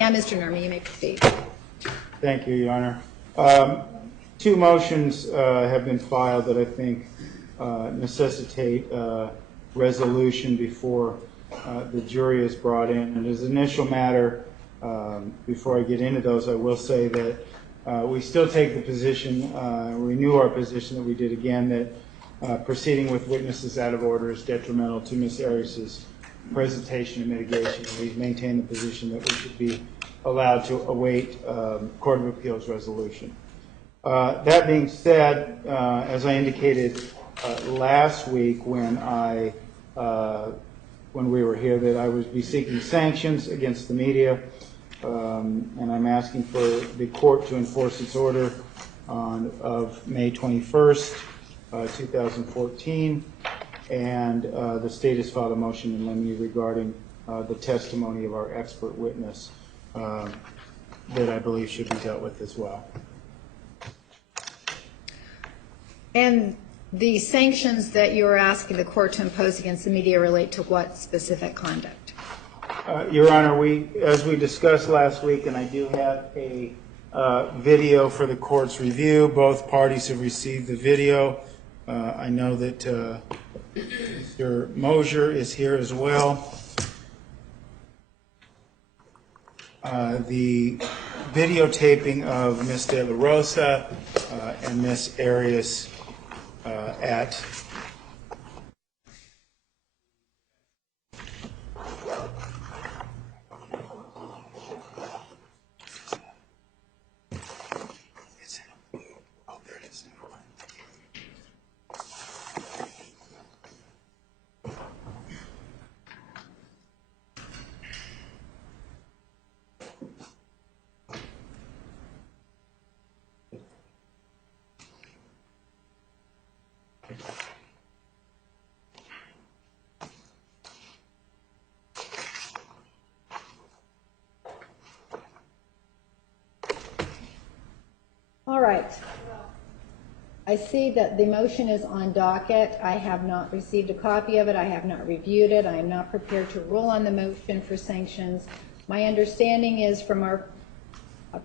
Now, Mr. Nurmi, you may proceed. Thank you, Your Honor. Two motions have been filed that I think necessitate resolution before the jury is brought in. And as an initial matter, before I get into those, I will say that we still take the position, renew our position that we did again, that proceeding with witnesses out of order is detrimental to Ms. Arias' presentation and mitigation. We maintain the position that we should be allowed to await Court of Appeals resolution. That being said, as I indicated last week when we were here, that I would be seeking sanctions against the media, and I'm asking for the court to enforce its order of May 21st, 2014, and the state has filed a motion in limine regarding the testimony of our expert witness that I believe should be dealt with as well. And the sanctions that you're asking the court to impose against the media relate to what specific conduct? Your Honor, as we discussed last week, and I do have a video for the court's review. Both parties have received the video. I know that Mr. Mosier is here as well. The videotaping of Ms. De La Rosa and Ms. Arias at All right. I see that the motion is on docket. I have not received a copy of it. I have not reviewed it. I am not prepared to rule on the motion for sanctions. My understanding is from our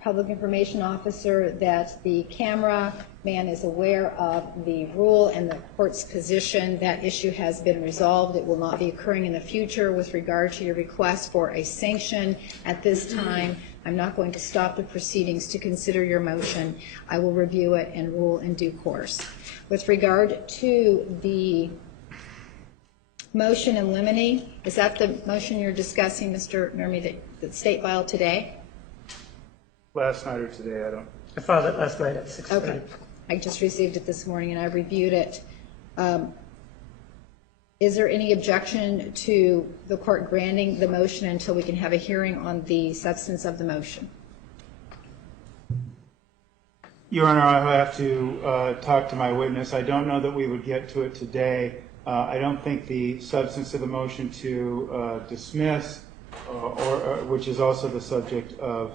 public information officer that the camera man is aware of the rule and the court's position. That issue has been resolved. It will not be occurring in the future with regard to your request for a sanction. At this time, I'm not going to stop the proceedings to consider your motion. I will review it and rule in due course. With regard to the motion in limine, is that the motion you're discussing, Mr. Nurmi, that the state filed today? last night or today, I don't. I filed it last night at 6:30. Okay. I just received it this morning and I reviewed it. Is there any objection to the court granting the motion until we can have a hearing on the substance of the motion? Your Honor, I'll have to talk to my witness. I don't know that we would get to it today. I don't think the substance of the motion to dismiss, which is also the subject of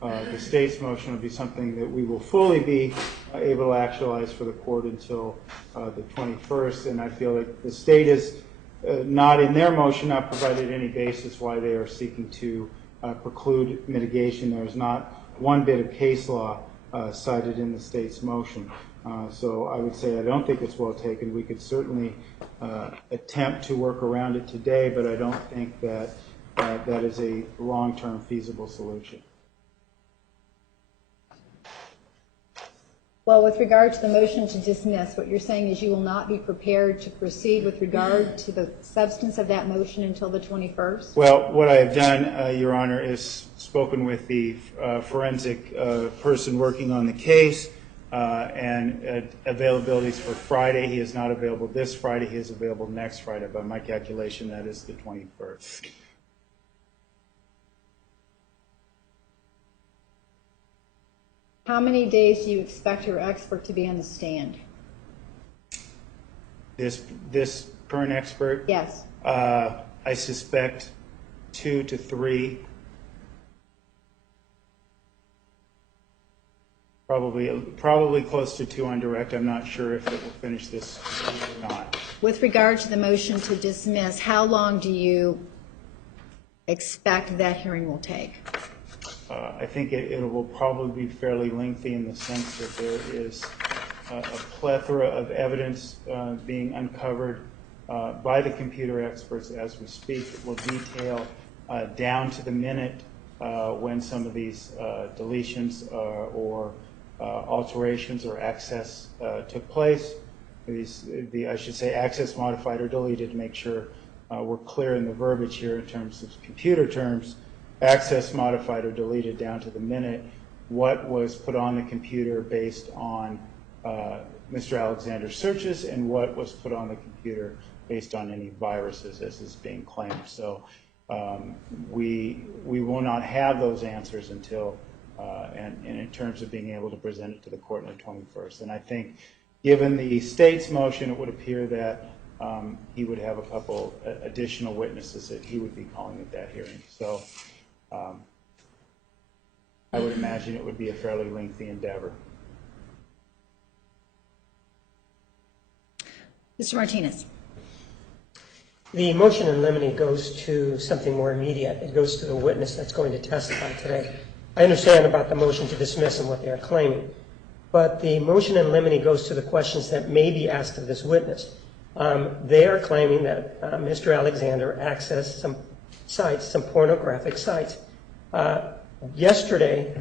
the state's motion, will be something that we will fully be able to actualize for the court until the 21st. And I feel like the state is not in their motion, not provided any basis why they are seeking to preclude mitigation. There is not one bit of case law cited in the state's motion. So I would say I don't think it's well taken. We could certainly attempt to work around it today, but I don't think that that is a long-term feasible solution. Well, with regard to the motion to dismiss, what you're saying is you will not be prepared to proceed with regard to the substance of that motion until the 21st? Well, what I have done, Your Honor, is spoken with the forensic person working on the case and availabilities for Friday. He is not available this Friday. He is available next Friday. By my calculation, that is the 21st. How many days do you expect your expert to be on the stand? This current expert? Yes. I suspect 2 to 3. Probably close to 2 on direct. I'm not sure if it will finish this or not. With regard to the motion to dismiss, how long do you expect that hearing will take? I think it will probably be fairly lengthy in the sense that there is a plethora of evidence being uncovered by the computer experts as we speak. It will detail down to the minute when some of these deletions or alterations or access took place. I should say access modified or deleted to make sure we're clear in the verbiage here in terms of computer terms. Access modified or deleted down to the minute what was put on the computer based on Mr. Alexander's searches and what was put on the computer based on any viruses as is being claimed. So we will not have those answers until and in terms of being able to present it to the court on the 21st. And I think given the state's motion, it would appear that he would have a couple additional witnesses that he would be calling at that hearing. So I would imagine it would be a fairly lengthy endeavor. Mr. Martinez. The motion in limine goes to something more immediate. It goes to the witness that's going to testify today. I understand about the motion to dismiss and what they are claiming, but the motion in limine goes to the questions that may be asked of this witness. They are claiming that Mr. Alexander accessed some sites, some pornographic sites. Yesterday,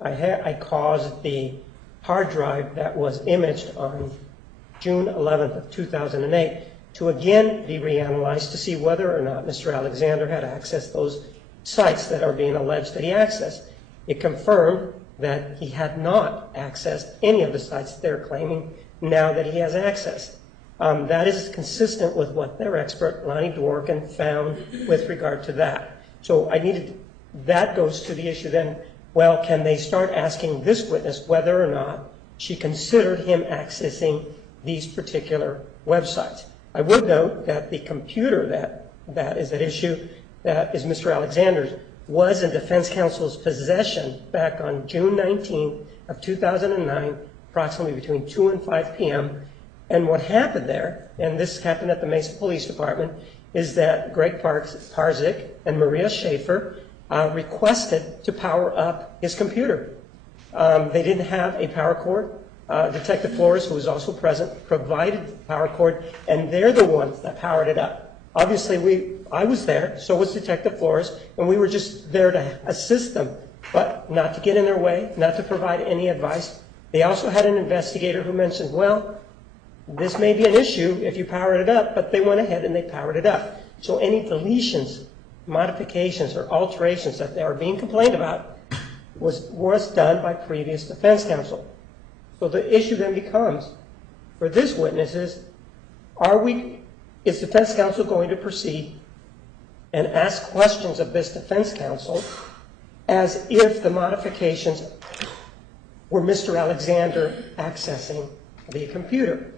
I caused the hard drive that was imaged on June 11th of 2008 to again be reanalyzed to see whether or not Mr. Alexander had accessed those sites that are being alleged that he accessed. It confirmed that he had not accessed any of the sites they're claiming now that he has access. That is consistent with what their expert, Lonnie Dworkin, found with regard to that. So that goes to the issue then, well, can they start asking this witness whether or not she considered him accessing these particular websites? I would note that the computer that is at issue, that is Mr. Alexander's, was in defense counsel's possession back on June 19th of 2009, approximately between 2 and 5 p.m. And what happened there, and this happened at the Mesa Police Department, is that Greg Parzik and Maria Schaefer requested to power up his computer. They didn't have a power cord. Detective Flores, who was also present, provided the power cord, and they're the ones that powered it up. Obviously, I was there, so was Detective Flores, and we were just there to assist them, but not to get in their way, not to provide any advice. They also had an investigator who mentioned, well, this may be an issue if you powered it up, but they went ahead and they powered it up. So any deletions, modifications, or alterations that they are being complained about was done by previous defense counsel. So the issue then becomes, for this witness is defense counsel going to proceed and ask questions of this defense counsel as if the modifications were Mr. Alexander accessing the computer?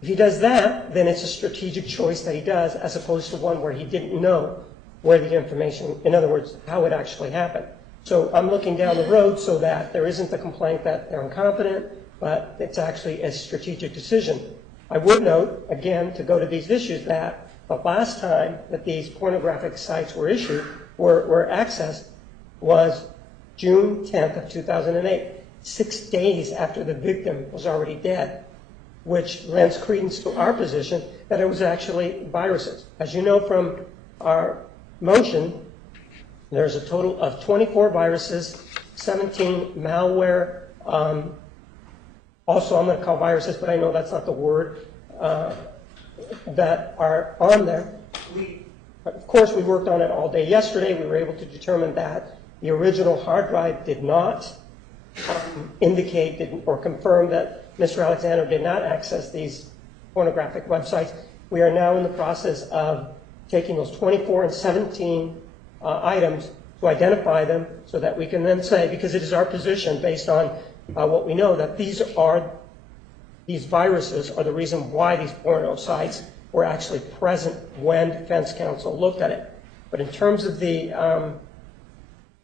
If he does that, then it's a strategic choice that he does, as opposed to one where he didn't know where the information, in other words, how it actually happened. So I'm looking down the road so that there isn't the complaint that they're incompetent, but it's actually a strategic decision. I would note, again, to go to these issues, that the last time that these pornographic sites were were accessed, was June 10th of 2008, 6 days after the victim was already dead, which lends credence to our position that it was actually viruses. As you know from our motion, there's a total of 24 viruses, 17 malware. Also, I'm going to call viruses, but I know that's not the word, that are on there. Of course, we worked on it all day yesterday. We were able to determine that the original hard drive did not indicate or confirm that Mr. Alexander did not access these pornographic websites. We are now in the process of taking those 24 and 17 items to identify them so that we can then say, because it is our position based on what we know, that these viruses are the reason why these porno sites were actually present when defense counsel looked at it. But in terms of the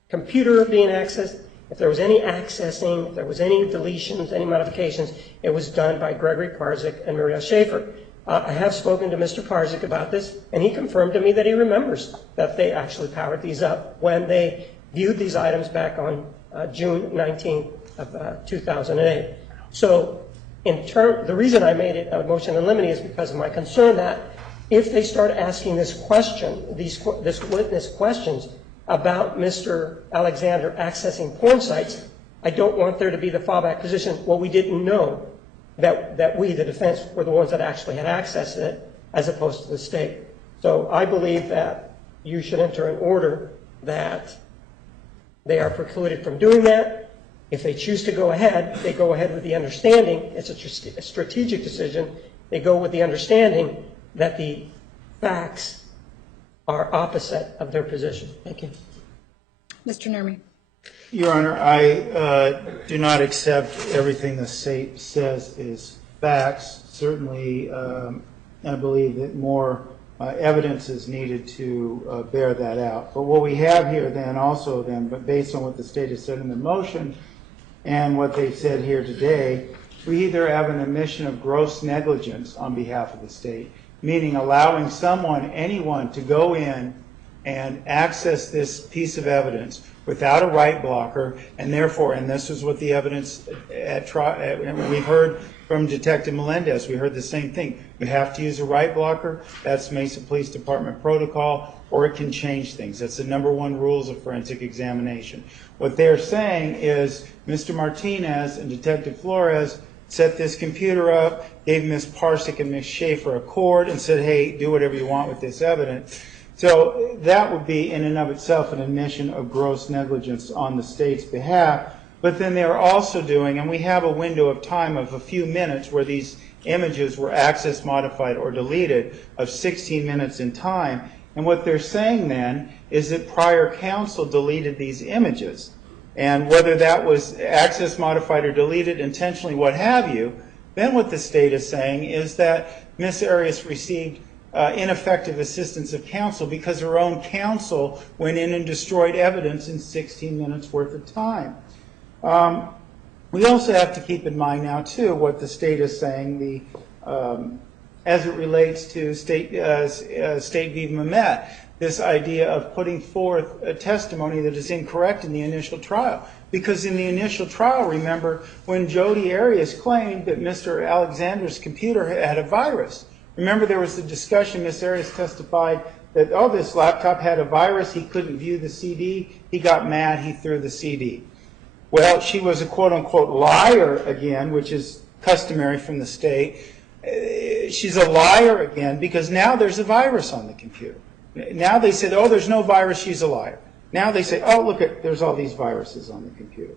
computer being accessed, if there was any accessing, if there was any deletions, any modifications, it was done by Gregory Parzik and Maria Schaefer. I have spoken to Mr. Parzik about this, and he confirmed to me that he remembers that they actually powered these up when they viewed these items back on June 19th of 2008. So the reason I made it a motion in limine is because of my concern that if they start asking this witness questions about Mr. Alexander accessing porn sites, I don't want there to be the fallback position, well, we didn't know that we, the defense, were the ones that actually had access to it, as opposed to the state. So I believe that you should enter an order that they are precluded from doing that. If they choose to go ahead, they go ahead with the understanding, it's a strategic decision, they go with the understanding that the facts are opposite of their position. Thank you. Mr. Nermi. Your Honor, I do not accept everything the state says is facts. Certainly, I believe that more evidence is needed to bear that out. But what we have here but based on what the state has said in the motion and what they said here today, we either have an admission of gross negligence on behalf of the state, meaning allowing anyone to go in and access this piece of evidence without a right blocker, and therefore, and this is what the evidence at trial, and we've heard from Detective Melendez, we heard the same thing. You have to use a right blocker, that's Mesa Police Department protocol, or it can change things. That's the #1 rules of forensic examination. What they're saying is Mr. Martinez and Detective Flores set this computer up, gave Ms. Parsick and Ms. Schaefer a cord and said, hey, do whatever you want with this evidence. So that would be in and of itself an admission of gross negligence on the state's behalf. But then they're also doing, and we have a window of time of a few minutes where these images were access modified or deleted of 16 minutes in time. And what they're saying then is that prior counsel deleted these images. And whether that was access modified or deleted intentionally, what have you, then what the state is saying is that Ms. Arias received ineffective assistance of counsel because her own counsel went in and destroyed evidence in 16 minutes worth of time. We also have to keep in mind now, too, what the state is saying as it relates to State v. Mamet, this idea of putting forth a testimony that is incorrect in the initial trial. Because in the initial trial, remember, when Jodi Arias claimed that Mr. Alexander's computer had a virus, remember there was the discussion, Ms. Arias testified that, oh, this laptop had a virus, he couldn't view the CD, he got mad, he threw the CD. Well, she was a quote-unquote liar again, which is customary from the state. She's a liar again because now there's a virus on the computer. Now they said, oh, there's no virus, she's a liar. Now they say, oh, look, there's all these viruses on the computer.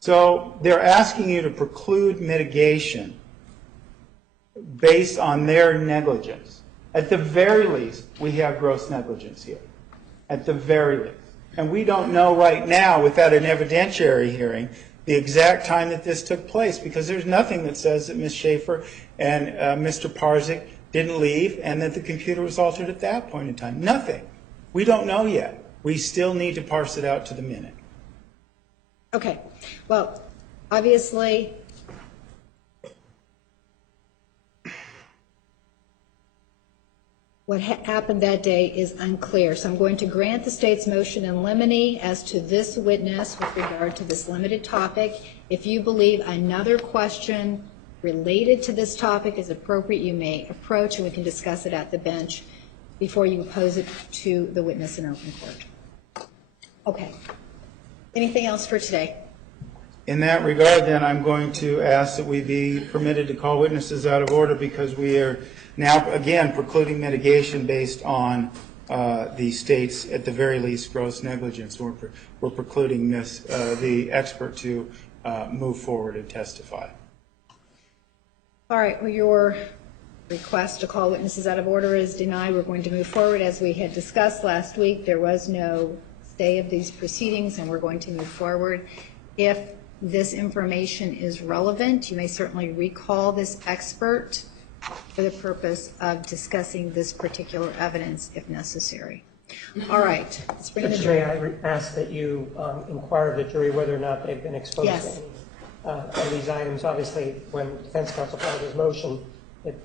So they're asking you to preclude mitigation based on their negligence. At the very least, we have gross negligence here. At the very least. And we don't know right now, without an evidentiary hearing, the exact time that this took place, because there's nothing that says that Ms. Schaefer and Mr. Parsick didn't leave and that the computer was altered at that point in time. Nothing. We don't know yet. We still need to parse it out to the minute. Okay. Well, obviously, what happened that day is unclear. So I'm going to grant the state's motion in limine as to this witness with regard to this limited topic. If you believe another question related to this topic is appropriate, you may approach and we can discuss it at the bench before you pose it to the witness in open court. Okay. Anything else for today? In that regard, then, I'm going to ask that we be permitted to call witnesses out of order because we are now, again, precluding mitigation based on the state's, at the very least, gross negligence. We're precluding the expert to move forward and testify. All right. Well, your request to call witnesses out of order is denied. We're going to move forward. As we had discussed last week, there was no stay of these proceedings, and we're going to move forward. If this information is relevant, you may certainly recall this expert for the purpose of discussing this particular evidence if necessary. All right. Let's bring in the jury. May I ask that you inquire of the jury whether or not they've been exposed Yes. to any of these items. Obviously, when defense counsel filed his motion, it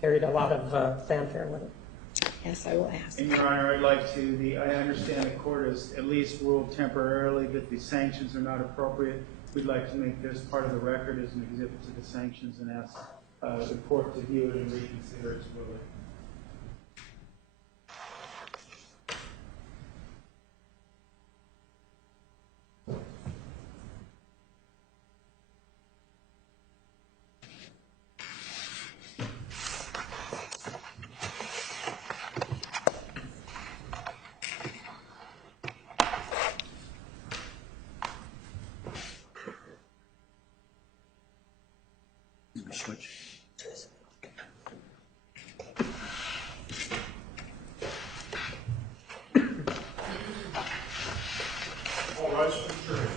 carried a lot of fanfare with it. Yes, I will ask. And Your Honor, I'd like to, I understand the court has at least ruled temporarily that the sanctions are not appropriate. We'd like to make this part of the record as an exhibit to the sanctions and ask the court to view it and reconsider its ruling. Switch. All rise for the jury.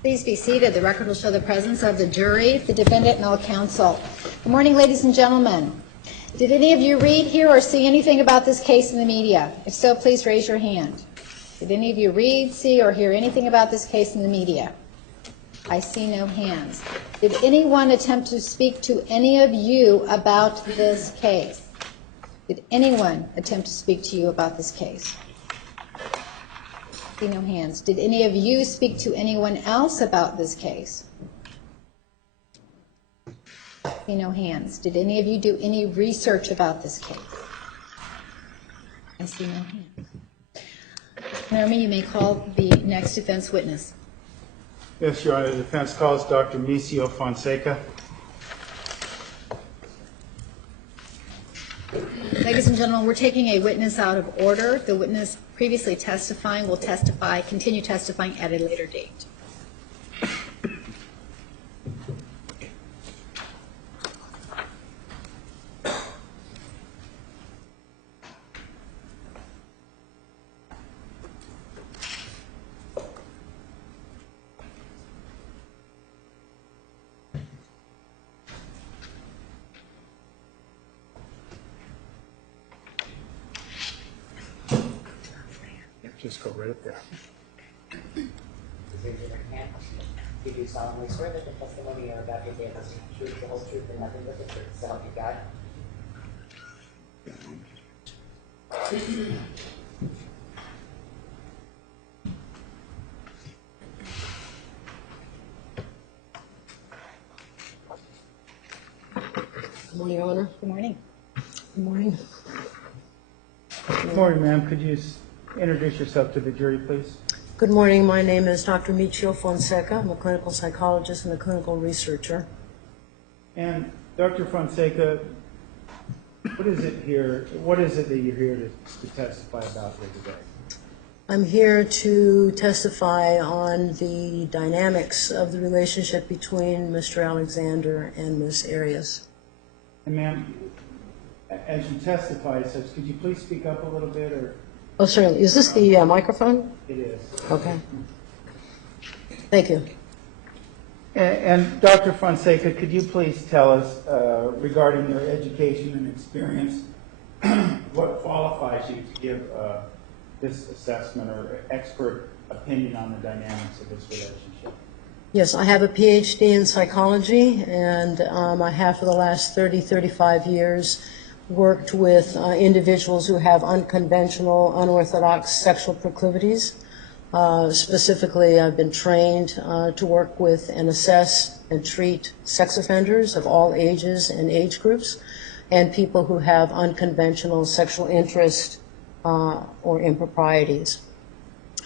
Please be seated. The record will show the presence of the jury, the defendant, and all counsel. Good morning, ladies and gentlemen. Did any of you read, hear, or see anything about this case in the media? If so, please raise your hand. Did any of you read, see, or hear anything about this case in the media? I see no hands. Did anyone attempt to speak to any of you about this case? Did anyone attempt to speak to you about this case? I see no hands. Did any of you speak to anyone else about this case? I see no hands. Did any of you do any research about this case? I see no hands. Naomi, you may call the next defense witness. Yes, Your Honor. The defense calls Dr. Micio Fonseca. Ladies and gentlemen, we're taking a witness out of order. The witness previously testifying will continue testifying at a later date. Just go right up there. Raise your right hand. Do you solemnly swear that the testimony you are about to give is the truth, the whole truth, and nothing but the truth, so help you God? Good morning, Your Honor. Good morning. Good morning. Good morning, ma'am. Could you introduce yourself to the jury, please? Good morning. My name is Dr. Micio Fonseca. I'm a clinical psychologist and a clinical researcher. And Dr. Fonseca, what is it that you're here to testify about here today? I'm here to testify on the dynamics of the relationship between Mr. Alexander and Ms. Arias. And ma'am, as you testify, could you please speak up a little bit, or? Oh, certainly. Is this the microphone? It is. Okay. Thank you. And Dr. Fonseca, could you please tell us, regarding your education and experience, what qualifies you to give this assessment or expert opinion on the dynamics of this relationship? Yes, I have a PhD in psychology, and I have for the last 35 years worked with individuals who have unconventional, unorthodox sexual proclivities. Specifically, I've been trained to work with and assess and treat sex offenders of all ages and age groups, and people who have unconventional sexual interest or improprieties.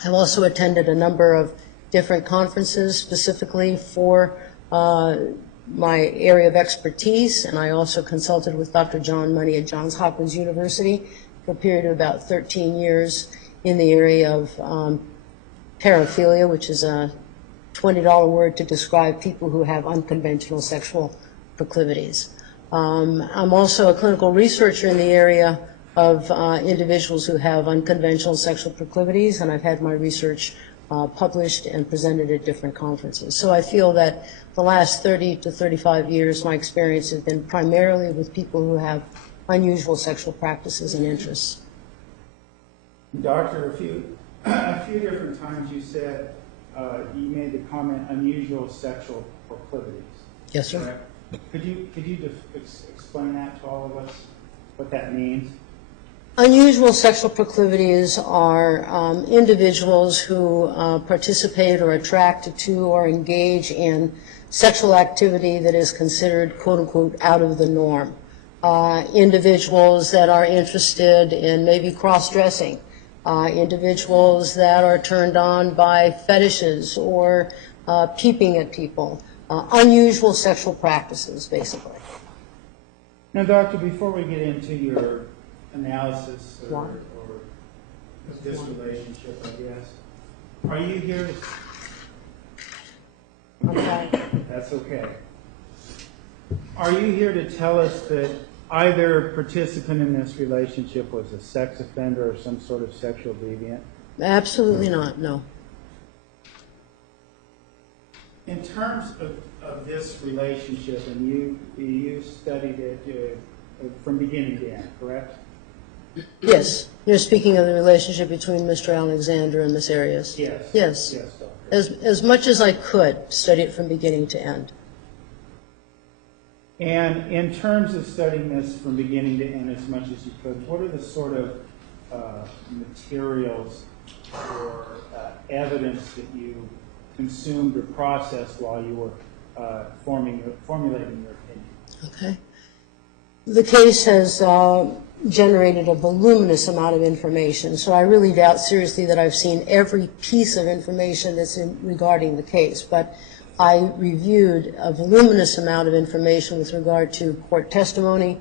I've also attended a number of different conferences specifically for my area of expertise, and I also consulted with Dr. John Money at Johns Hopkins University for a period of about 13 years in the area of paraphilia, which is a $20 word to describe people who have unconventional sexual proclivities. I'm also a clinical researcher in the area of individuals who have unconventional sexual proclivities, and I've had my research published and presented at different conferences. So I feel that the last 30 to 35 years, my experience has been primarily with people who have unusual sexual practices and interests. Doctor, a few different times you said, you made the comment, unusual sexual proclivities. Yes, sir. Correct? Could you explain that to all of us, what that means? Unusual sexual proclivities are individuals who participate or are attracted to or engage in sexual activity that is considered, quote unquote, out of the norm. Individuals that are interested in maybe cross-dressing, individuals that are turned on by fetishes or peeping at people, unusual sexual practices, basically. Now, doctor, before we get into your analysis or this relationship, I guess, are you here to... Okay. That's okay. Are you here to tell us that either participant in this relationship was a sex offender or some sort of sexual deviant? Absolutely not, no. In terms of this relationship, and you studied it from beginning to end, correct? Yes, you're speaking of the relationship between Mr. Alexander and Miss Arias. Yes. Yes. Yes, doctor. As much as I could, study it from beginning to end. And in terms of studying this from beginning to end as much as you could, what are the sort of materials or evidence that you consumed or processed while you were formulating your opinion? Okay. The case has generated a voluminous amount of information, so I really doubt seriously that I've seen every piece of information that's regarding the case, but I reviewed a voluminous amount of information with regard to court testimony,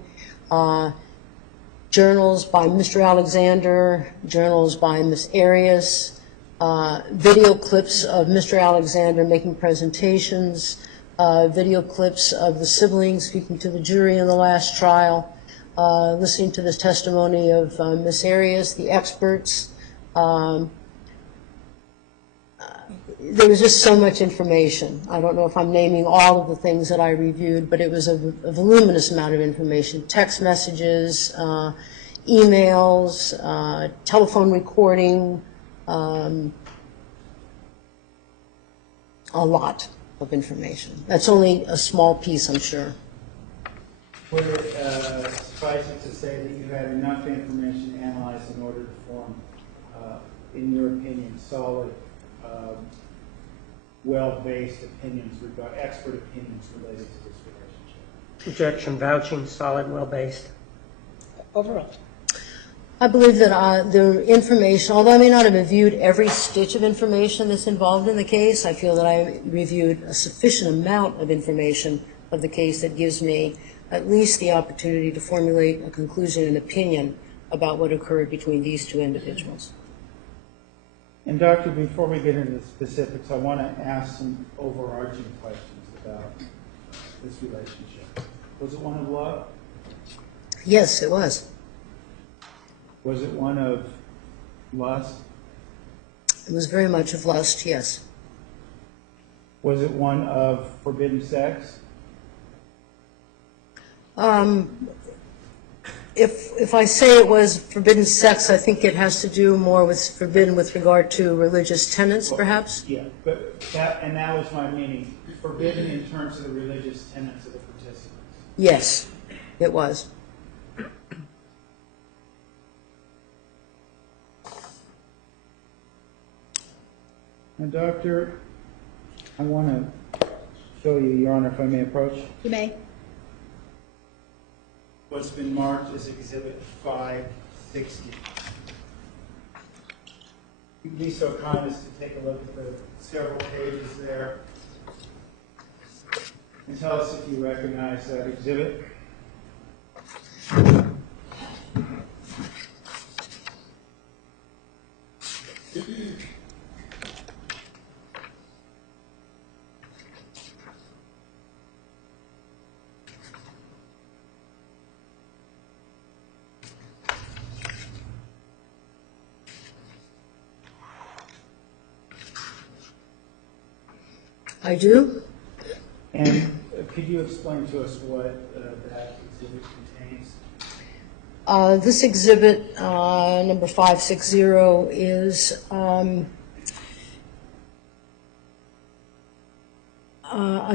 journals by Mr. Alexander, journals by Miss Arias, video clips of Mr. Alexander making presentations, video clips of the siblings speaking to the jury in the last trial, listening to the testimony of Miss Arias, the experts. There was just so much information. I don't know if I'm naming all of the things that I reviewed, but it was a voluminous amount of information. Text messages, emails, telephone recording, a lot of information. That's only a small piece, I'm sure. Would it suffice it to say that you had enough information to analyze in order to form, in your opinion, solid, well-based opinions, expert opinions related to this relationship? Objection, vouching, solid, well-based. Overall. I believe that the information, although I may not have reviewed every stitch of information that's involved in the case, I feel that I reviewed a sufficient amount of information of the case that gives me at least the opportunity to formulate a conclusion and opinion about what occurred between these two individuals. And doctor, before we get into the specifics, I want to ask some overarching questions about this relationship. Was it one of love? Yes, it was. Was it one of lust? It was very much of lust, yes. Was it one of forbidden sex? If I say it was forbidden sex, I think it has to do more with forbidden with regard to religious tenets, perhaps. Yeah, but that was my meaning. Forbidden in terms of the religious tenets of the participants. Yes, it was. Now, doctor, I want to show you, Your Honor, if I may approach. You may. What's been marked as Exhibit 560. You'd be so kind as to take a look at the several pages there and tell us if you recognize that exhibit. I do. And could you explain to us what that exhibit contains? This exhibit, number 560, is a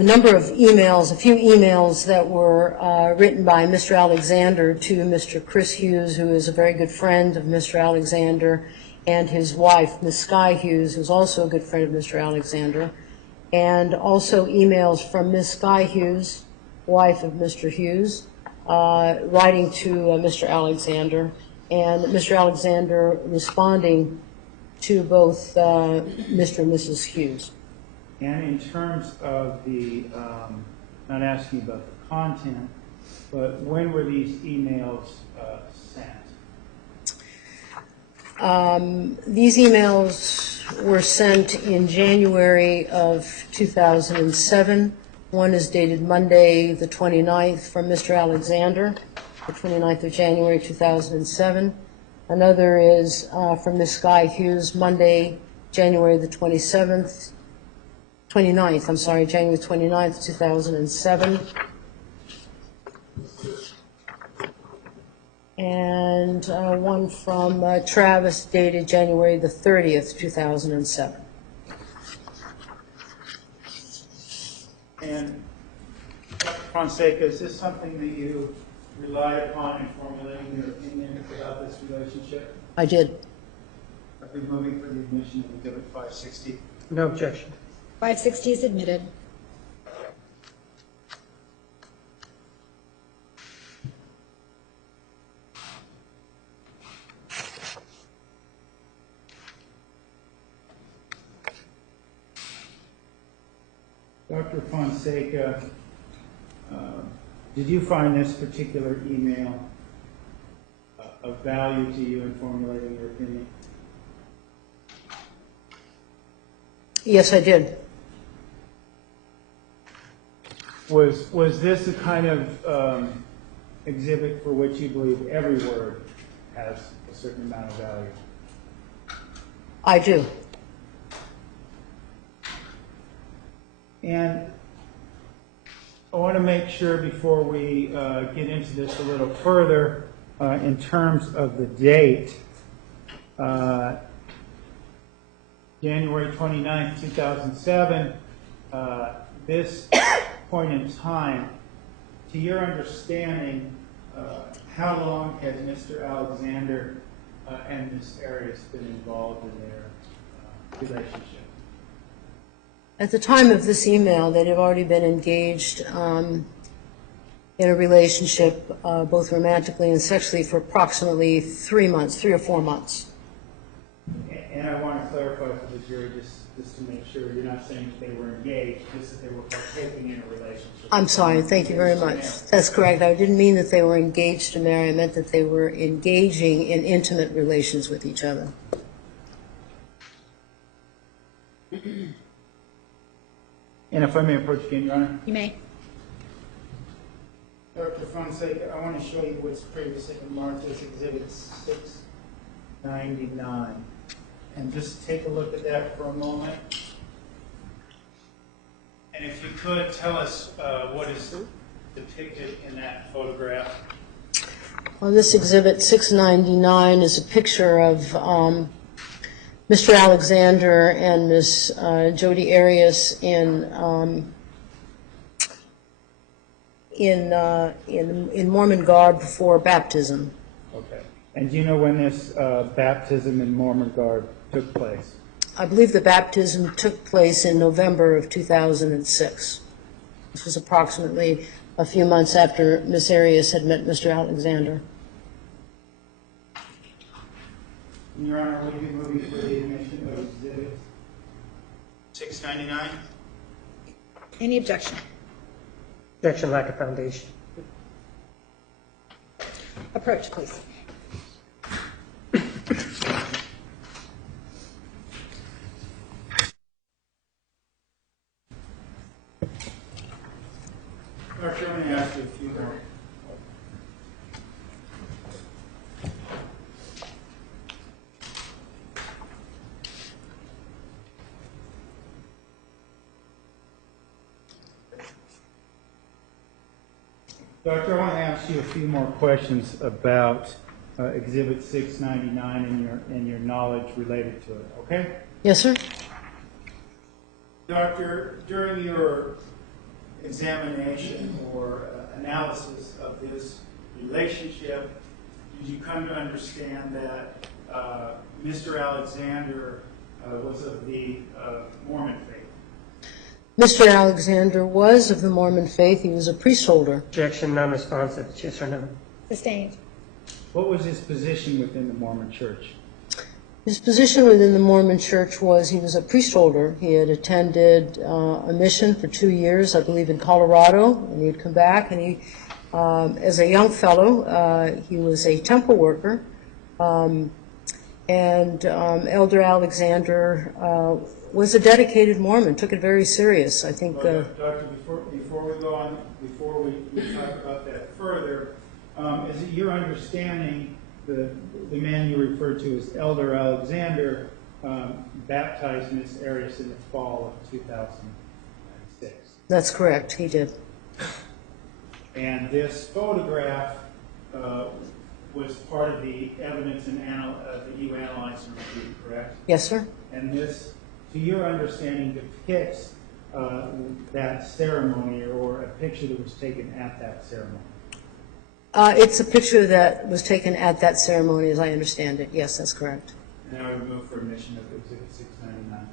number of emails, a few emails that were written by Mr. Alexander to Mr. Chris Hughes, who is a very good friend of Mr. Alexander, and his wife, Miss Sky Hughes, who's also a good friend of Mr. Alexander, and also emails from Miss Sky Hughes, wife of Mr. Hughes, writing to Mr. Alexander, and Mr. Alexander responding to both Mr. and Mrs. Hughes. And in terms of the, not asking about the content, but when were these emails sent? These emails were sent in January of 2007. One is dated Monday, the 29th, from Mr. Alexander, the 29th of January 2007. Another is from Ms. Sky Hughes, Monday, January the 29th, January 29th, 2007. And one from Travis dated January the 30th, 2007. And Dr. Fonseca, is this something that you relied upon in formulating your opinion about this relationship? I did. Are we moving for the admission of Exhibit 560? No objection. 560 is admitted. Dr. Fonseca, did you find this particular email of value to you in formulating your opinion? Yes, I did. Was this a kind of exhibit for which you believe every word has a certain amount of value? I do. And I want to make sure before we get into this a little further, in terms of the date, January 29th, 2007, this point in time, to your understanding, how long has Mr. Alexander and Ms. Arias been involved in their relationship? At the time of this email, they'd have already been engaged in a relationship, both romantically and sexually, for approximately 3 months, 3 or 4 months. And I want to clarify for the jury, just to make sure you're not saying that they were engaged, just that they were partaking in a relationship. I'm sorry, thank you very much. That's correct. I didn't mean that they were engaged to marry. I meant that they were engaging in intimate relations with each other. And if I may approach again, Your Honor. You may. Dr. Fonseca, I want to show you what's previously been marked as Exhibit 699. And just take a look at that for a moment. And if you could, tell us what is depicted in that photograph. Well, this Exhibit 699 is a picture of Mr. Alexander and Miss Jodi Arias in Mormon garb before baptism. Okay. And do you know when this baptism in Mormon garb took place? I believe the baptism took place in November of 2006. This was approximately a few months after Miss Arias had met Mr. Alexander. Your Honor, will you be moving for the admission of Exhibit 699? Any objection? Objection, lack of foundation. Approach, please. Doctor, let me ask you a few more. Doctor, I want to ask you a few more questions about Exhibit 699 and your knowledge related to it, okay? Yes, sir. Doctor, during your examination or analysis of this relationship, did you come to understand that Mr. Alexander was of the Mormon faith? Mr. Alexander was of the Mormon faith. He was a priest holder. Objection, non-responsive, yes or no? Sustained. What was his position within the Mormon Church? His position within the Mormon Church was he was a priest holder. He had attended a mission for 2 years, I believe, in Colorado, and he had come back. And he, as a young fellow, he was a temple worker. Elder Alexander was a dedicated Mormon, took it very serious. I think. Doctor, before we go on, before we talk about that further, is it your understanding the man you referred to as Elder Alexander baptized Miss Arias in the fall of 2006? That's correct. He did. And this photograph was part of the evidence that you analyzed and reviewed, correct? Yes, sir. And this, to your understanding, depicts that ceremony or a picture that was taken at that ceremony. It's a picture that was taken at that ceremony, as I understand it. Yes, that's correct. Now we move for admission of Exhibit 699.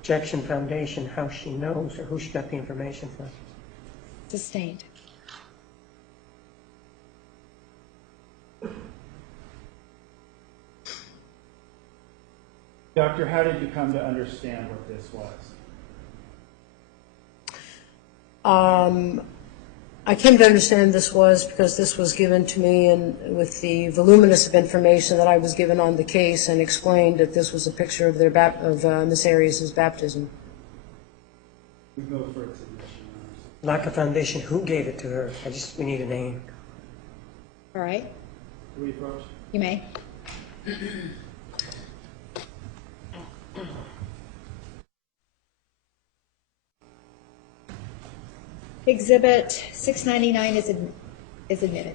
Objection, foundation, how she knows or who she got the information from. Sustained. Doctor, how did you come to understand what this was? I came to understand this was because this was given to me and with the voluminous of information that I was given on the case and explained that this was a picture of Miss Arias' baptism. We go for its admission. Lack of foundation, who gave it to her? We need a name. All right. Do we approach? You may. Exhibit 699 is admitted.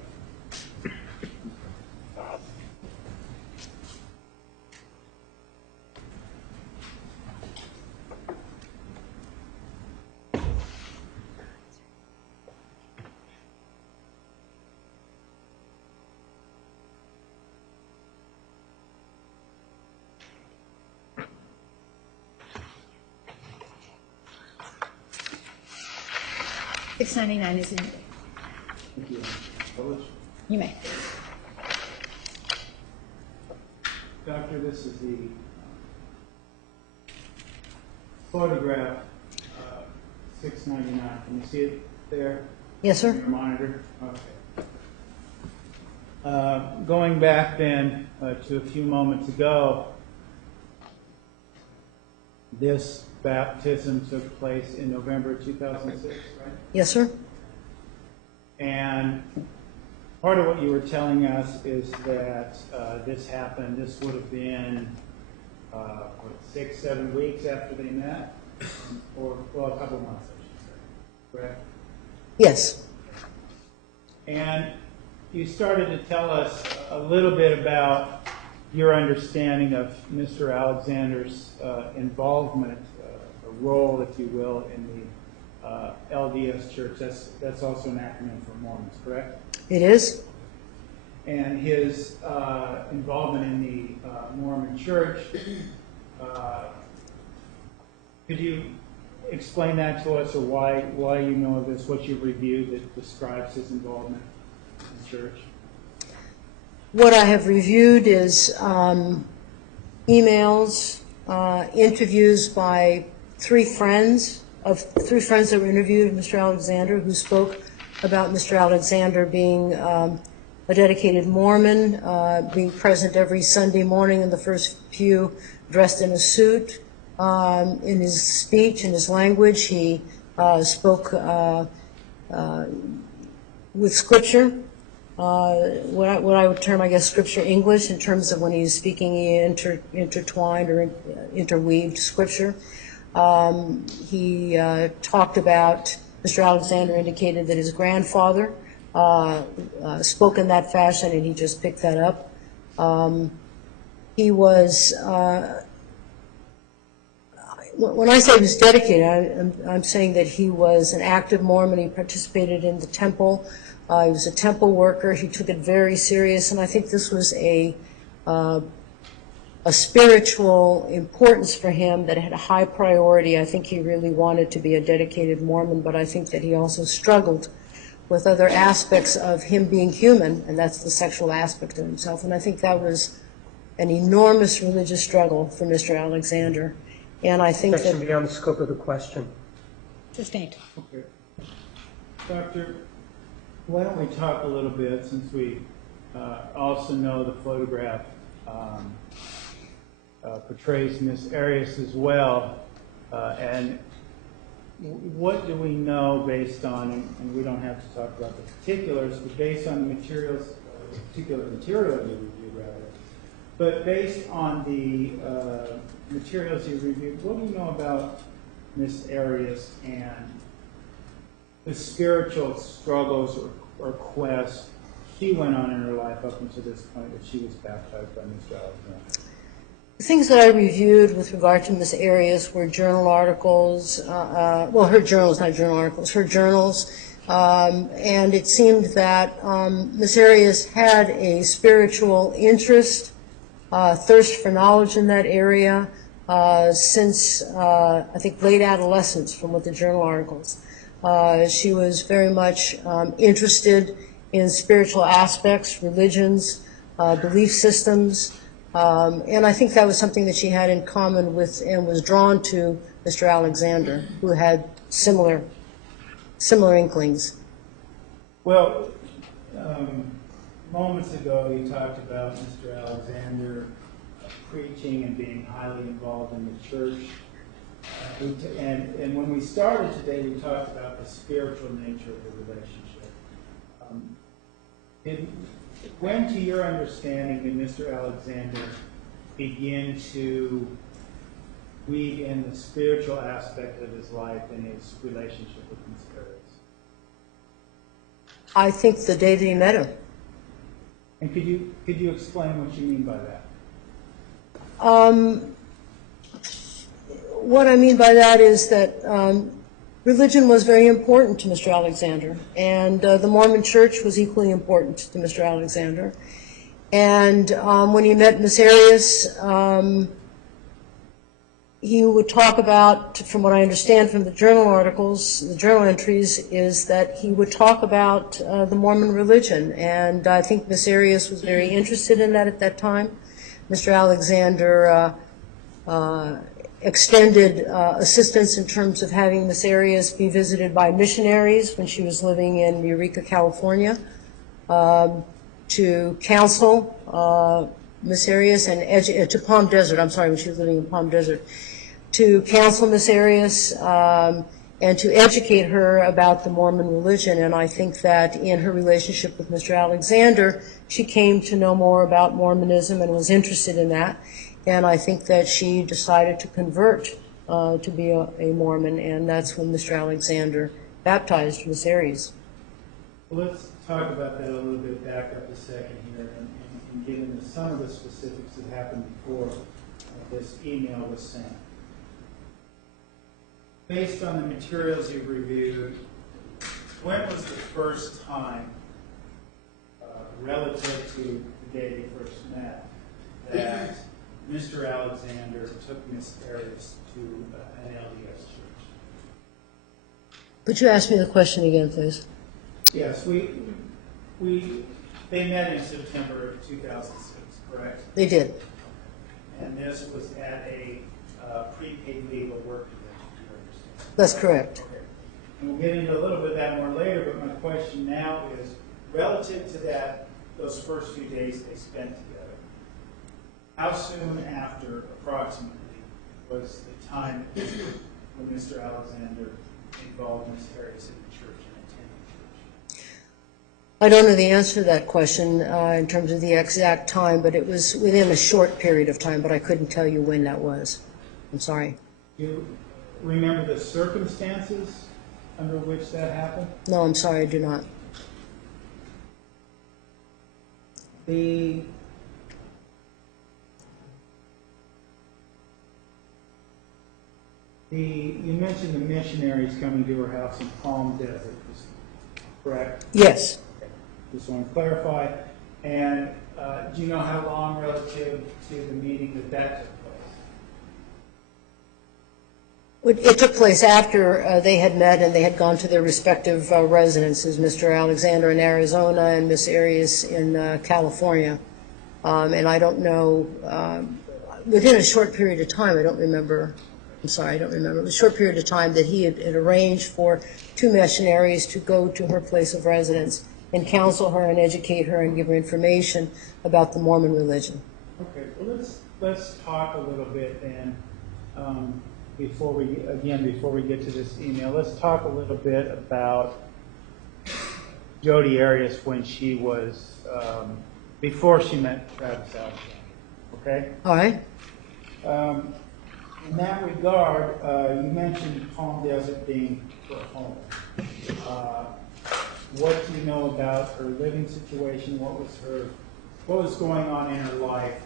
$6.99 is admitted. Thank you. Publish. You may. Doctor, this is the photograph, 699. Can you see it there? Yes, sir. On your monitor? Okay. Going back then to a few moments ago, this baptism took place in November 2006, right? Yes, sir. And part of what you were telling us is that this happened, this would have been, 6, 7 weeks after they met? Or, well, a couple months, I should say. Correct? Yes. And you started to tell us a little bit about your understanding of Mr. Alexander's involvement, a role, if you will, in the LDS Church. That's also an acronym for Mormons, correct? It is. And his involvement in the Mormon Church. Could you explain that to us, or why you know this, what you've reviewed that describes his involvement in the church? What I have reviewed is emails, interviews by three friends that were interviewed of Mr. Alexander, who spoke about Mr. Alexander being a dedicated Mormon, being present every Sunday morning in the first pew, dressed in a suit. In his speech, in his language, he spoke with Scripture. What I would term, I guess, Scripture English, in terms of when he's speaking, he intertwined or interweaved Scripture. He talked about, Mr. Alexander indicated that his grandfather spoke in that fashion, and he just picked that up. He was, when I say he was dedicated, I'm saying that he was an active Mormon. He participated in the temple. He was a temple worker. He took it very serious, and I think this was a spiritual importance for him that had a high priority. I think he really wanted to be a dedicated Mormon, but I think that he also struggled with other aspects of him being human, and that's the sexual aspect of himself. And I think that was an enormous religious struggle for Mr. Alexander. And I think Objection that... beyond the scope of the question. Sustained. Okay. Doctor, why don't we talk a little bit, since we also know the photograph portrays Miss Arias as well, and what do we know based on, and we don't have to talk about the particulars, but based on the materials, particular material you reviewed rather, but based on the materials you reviewed, what do you know about Miss Arias and the spiritual struggles or quests she went on in her life up until this point that she was baptized by Mr. Alexander? The things that I reviewed with regard to Miss Arias were journal articles, well, her journals, not journal articles, her journals, and it seemed that Miss Arias had a spiritual interest, thirst for knowledge in that area since, I think, late adolescence, from what the journal articles. She was very much interested in spiritual aspects, religions, belief systems, and I think that was something that she had in common with and was drawn to Mr. Alexander, who had similar inklings. Well, moments ago you talked about Mr. Alexander preaching and being highly involved in the church. And when we started today, we talked about the spiritual nature of the relationship. When, to your understanding, did Mr. Alexander begin to weave in the spiritual aspect of his life and his relationship with Miss Arias? I think the day that he met her. And could you explain what you mean by that? What I mean by that is that religion was very important to Mr. Alexander, and the Mormon Church was equally important to Mr. Alexander. And when he met Miss Arias, he would talk about, from what I understand from the journal articles, the journal entries, is that he would talk about the Mormon religion. And I think Miss Arias was very interested in that at that time. Mr. Alexander extended assistance in terms of having Miss Arias be visited by missionaries when she was living in Eureka, California, to counsel Miss Arias, and to Palm Desert, I'm sorry, when she was living in Palm Desert, to counsel Miss Arias and to educate her about the Mormon religion. And I think that in her relationship with Mr. Alexander, she came to know more about Mormonism and was interested in that. And I think that she decided to convert to be a Mormon, and that's when Mr. Alexander baptized Miss Arias. Well, let's talk about that a little bit, back up a second here, and get into some of the specifics that happened before this email was sent. Based on the materials you've reviewed, when was the first time, relative to the day they first met, that Mr. Alexander took Miss Arias to an LDS church? Could you ask me the question again, please? Yes, they met in September of 2006, correct? They did. And this was at a prepaid legal work event, do you understand? That's correct. Okay. And we'll get into a little bit of that more later, but my question now is, relative to that, those first few days they spent together, how soon after, approximately, was the time when Mr. Alexander involved Miss Arias in the church and attended church? I don't know the answer to that question in terms of the exact time, but it was within a short period of time, but I couldn't tell you when that was. I'm sorry. Do you remember the circumstances under which that happened? No, I'm sorry, I do not. You mentioned the missionaries coming to her house in Palm Desert, correct? Yes. Just want to clarify. And do you know how long relative to the meeting that took place? It took place after they had met and they had gone to their respective residences, Mr. Alexander in Arizona and Miss Arias in California. And I don't know, within a short period of time, I don't remember, it was a short period of time that he had arranged for two missionaries to go to her place of residence and counsel her and educate her and give her information about the Mormon religion. Okay, well let's talk a little bit then, before we get to this email, let's talk a little bit about Jodi Arias when she was, before she met Travis Alexander, okay? All right. In that regard, you mentioned Palm Desert being her home. What do you know about her living situation? What was going on in her life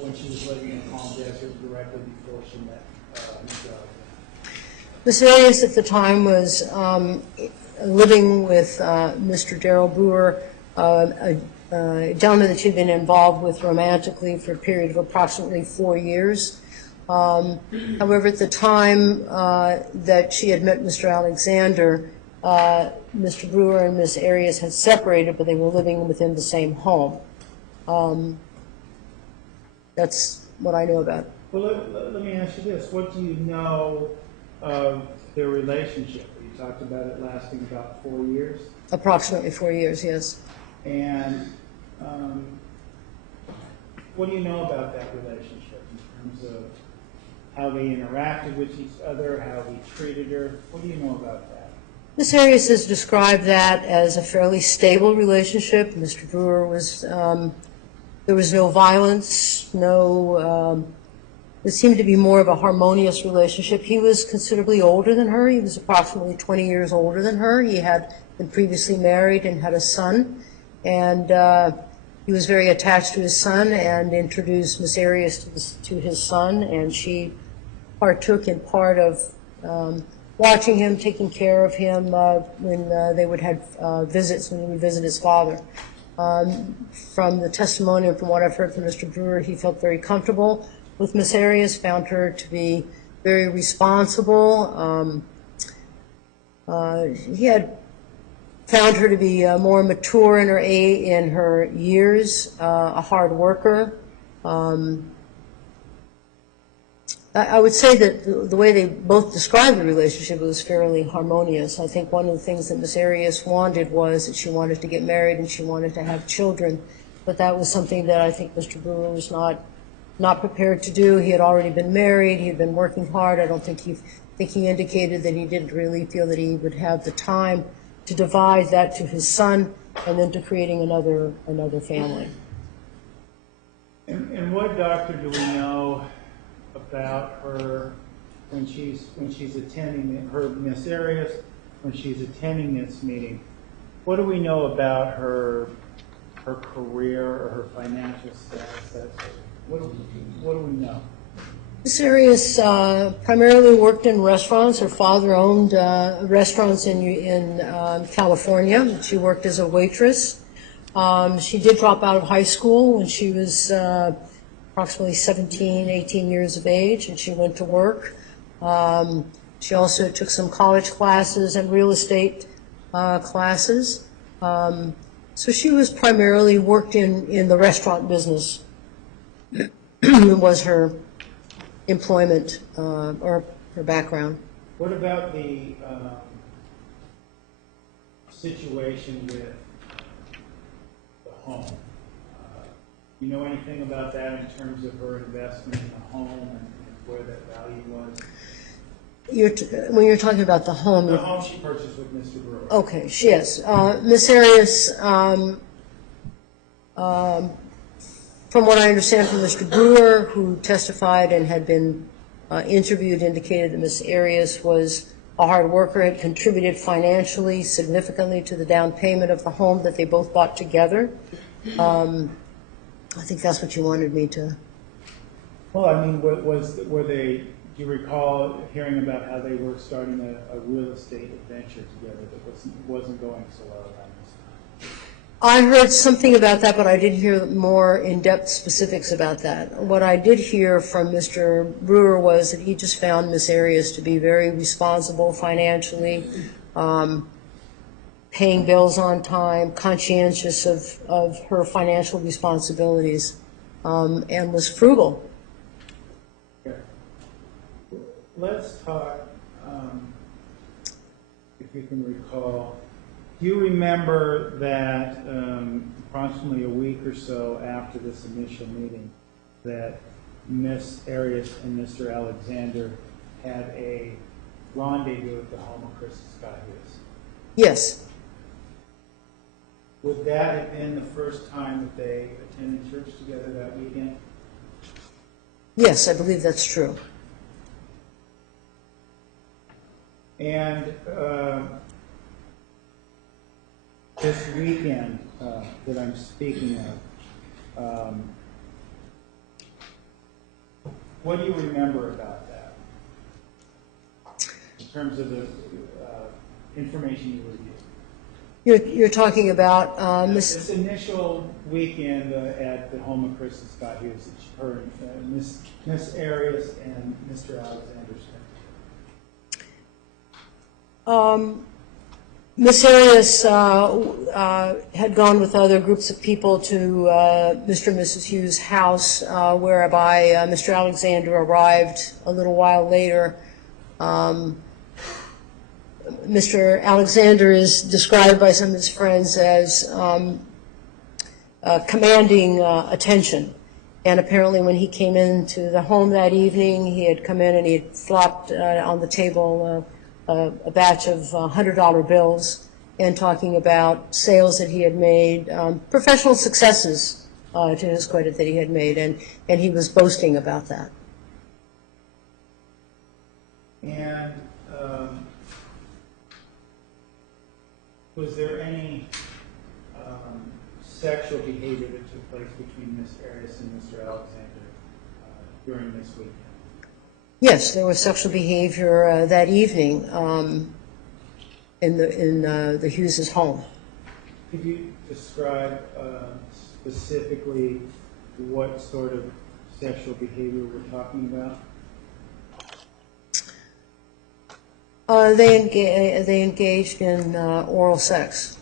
when she was living in Palm Desert directly before she met Mr. Alexander? Miss Arias at the time was living with Mr. Darrell Brewer, a gentleman that she'd been involved with romantically for a period of approximately 4 years. However, at the time that she had met Mr. Alexander, Mr. Brewer and Miss Arias had separated, but they were living within the same home. That's what I know about it. Well, let me ask you this. What do you know of their relationship? You talked about it lasting about 4 years. Approximately 4 years, yes. And what do you know about that relationship in terms of how they interacted with each other, how he treated her? What do you know about that? Miss Arias has described that as a fairly stable relationship. Mr. Brewer was, there was no violence, it seemed to be more of a harmonious relationship. He was considerably older than her. He was approximately 20 years older than her. He had been previously married and had a son. And he was very attached to his son and introduced Miss Arias to his son. And she partook in part of watching him, taking care of him when they would have visits, when he would visit his father. From the testimony and from what I've heard from Mr. Brewer, he felt very comfortable with Miss Arias, found her to be very responsible. He had found her to be more mature in her years, a hard worker. I would say that the way they both described the relationship was fairly harmonious. I think one of the things that Miss Arias wanted was that she wanted to get married and she wanted to have children, but that was something that I think Mr. Brewer was not prepared to do. He had already been married. He had been working hard. I don't think he indicated that he didn't really feel that he would have the time to divide that to his son and then to creating another family. And what, doctor, do we know about her when she's attending her, Miss Arias, when she's attending this meeting? What do we know about her career or her financial status? What do we know? Miss Arias primarily worked in restaurants. Her father owned restaurants in California. She worked as a waitress. She did drop out of high school when she was approximately 17, 18 years of age, and she went to work. She also took some college classes and real estate classes. So she was primarily worked in the restaurant business. It was her employment or her background. What about the situation with the home? You know anything about that in terms of her investment in the home and where that value was? When you're talking about the home... The home she purchased with Mr. Brewer. Okay, yes. Miss Arias, from what I understand from Mr. Brewer, who testified and had been interviewed, indicated that Miss Arias was a hard worker, had contributed financially significantly to the down payment of the home that they both bought together. I think that's what you wanted me to. Well, I mean, were they, do you recall hearing about how they were starting a real estate adventure together that wasn't going so well around this time? I heard something about that, but I didn't hear more in-depth specifics about that. What I did hear from Mr. Brewer was that he just found Miss Arias to be very responsible financially, paying bills on time, conscientious of her financial responsibilities, and was frugal. Okay. Let's talk, if you can recall, do you remember that approximately a week or so after this initial meeting that Miss Arias and Mr. Alexander had a rendezvous at the home of Chris Scott Hughes? Yes. Would that have been the first time that they attended church together that weekend? Yes, I believe that's true. And this weekend that I'm speaking of, what do you remember about that in terms of the information you reviewed? You're talking about This initial weekend at the home of Chris and Scott Hughes, her, Miss Arias and Mr. Alexander spent. Miss Arias had gone with other groups of people to Mr. and Mrs. Hughes' house, whereby Mr. Alexander arrived a little while later. Mr. Alexander is described by some of his friends as commanding attention. And apparently when he came into the home that evening, he had come in and he had flopped on the table a batch of $100 bills and talking about sales that he had made, professional successes to his credit that he had made, and he was boasting about that. And was there any sexual behavior that took place between Miss Arias and Mr. Alexander during this weekend? Yes, there was sexual behavior that evening in the Hughes' home. Could you describe specifically what sort of sexual behavior we're talking about? They engaged in oral sex,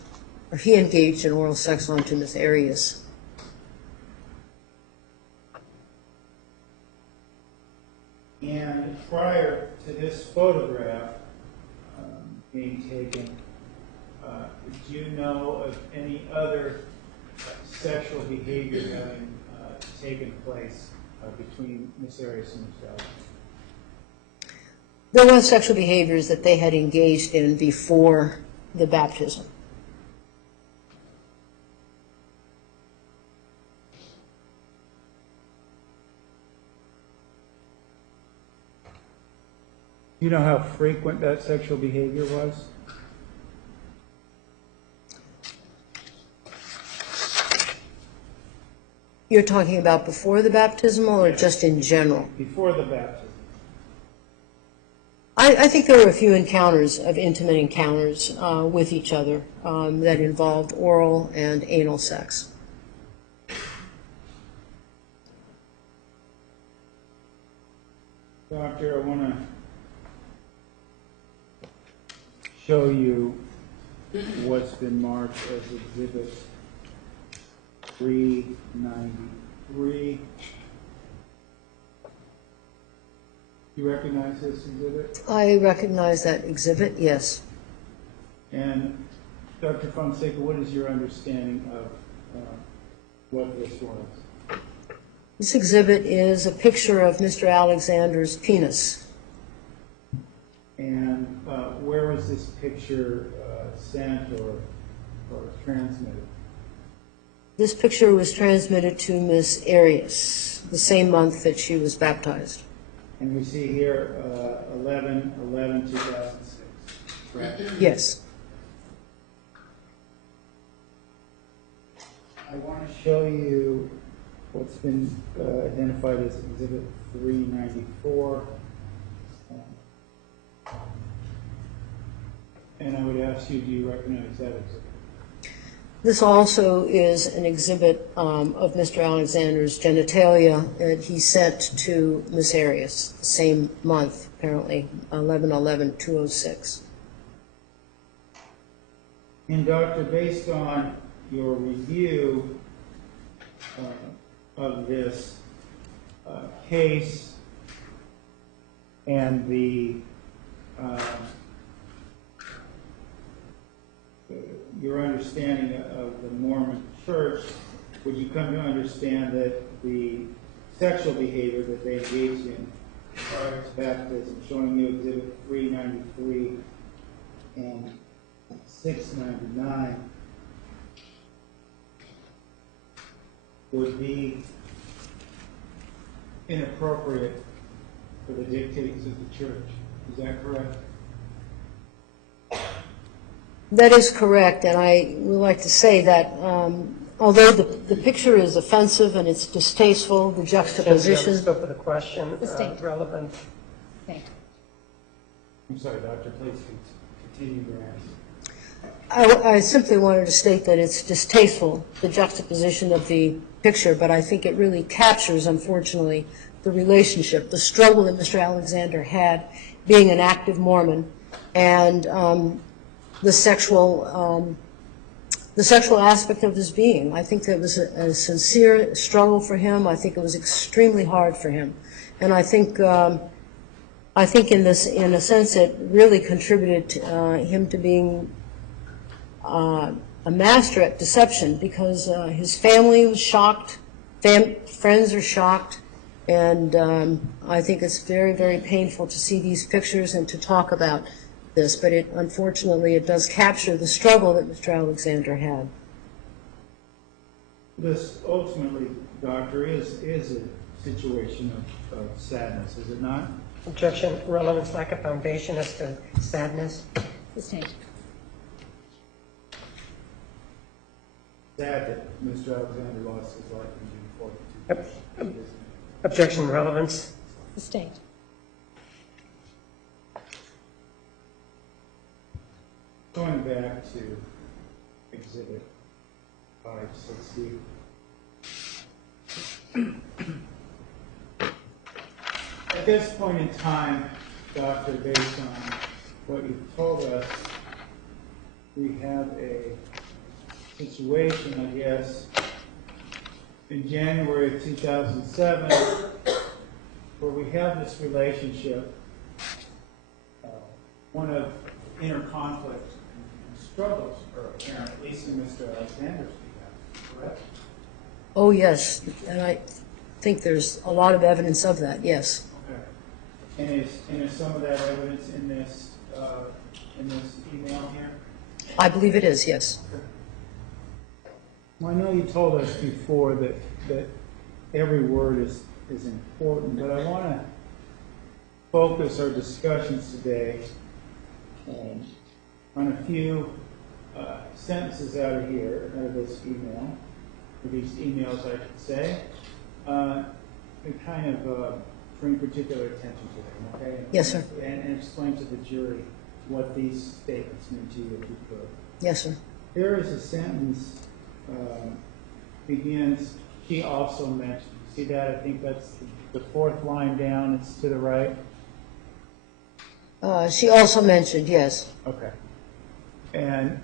or he engaged in oral sex onto Miss Arias. And prior to this photograph being taken, do you know of any other sexual behavior having taken place between Miss Arias and Mr. Alexander? There were sexual behaviors that they had engaged in before the baptism. Do you know how frequent that sexual behavior was? You're talking about before the baptismal or just in general? Before the baptism. I think there were a few encounters, of intimate encounters with each other that involved oral and anal sex. Doctor, I want to show you what's been marked as Exhibit 393. You recognize this exhibit? I recognize that exhibit, yes. And Dr. Fonseca, what is your understanding of what this was? This exhibit is a picture of Mr. Alexander's penis. And where was this picture sent or transmitted? This picture was transmitted to Miss Arias the same month that she was baptized. And we see here 11/11/2006, correct? Yes. I want to show you what's been identified as Exhibit 394. And I would ask you, do you recognize that exhibit? This also is an exhibit of Mr. Alexander's genitalia that he sent to Ms. Arias the same month, apparently, 11/11/206. And Doctor, based on your review of this case and your understanding of the Mormon Church, would you come to understand that the sexual behavior that they engaged in prior to baptism, showing you Exhibit 393 and 699, would be inappropriate for the dictates of the church? Is that correct? That is correct, and I would like to say that although the picture is offensive and it's distasteful, the juxtaposition. Scope of the question, Sustained. relevant. Thank you. I'm sorry, Doctor, please continue your answer. I simply wanted to state that it's distasteful, the juxtaposition of the picture, but I think it really captures, unfortunately, the relationship, the struggle that Mr. Alexander had being an active Mormon, and the sexual aspect of his being. I think that was a sincere struggle for him. I think it was extremely hard for him, and I think in a sense, it really contributed to him to being a master at deception, because his family was shocked, friends are shocked, and I think it's very, very painful to see these pictures and to talk about this, but unfortunately it does capture the struggle that Mr. Alexander had. This ultimately, Doctor, is a situation of sadness, is it not? Objection, relevance, lack of foundation as to sadness. Sustained. Sad that Mr. Alexander lost his life in June 4th. Objection, relevance. Sustained. Going back to Exhibit 560. At this point in time, Doctor, based on what you've told us, we have a situation, I guess, in January of 2007, where we have this relationship, one of inner conflict and struggles are apparent, at least in Mr. Alexander's behalf, correct? Oh, yes, and I think there's a lot of evidence of that, yes. Okay. And is some of that evidence in this email here? I believe it is, yes. Okay. Well, I know you told us before that every word is important, but I want to focus our discussions today on a few sentences out of here, out of this email, or these emails, I should say, and kind of bring particular attention to them, okay? Yes, sir. And explain to the jury what these statements mean to you, if you could. Yes, sir. There is a sentence begins, she also mentioned. See that? I think that's the fourth line down. It's to the right. She also mentioned, yes. Okay. And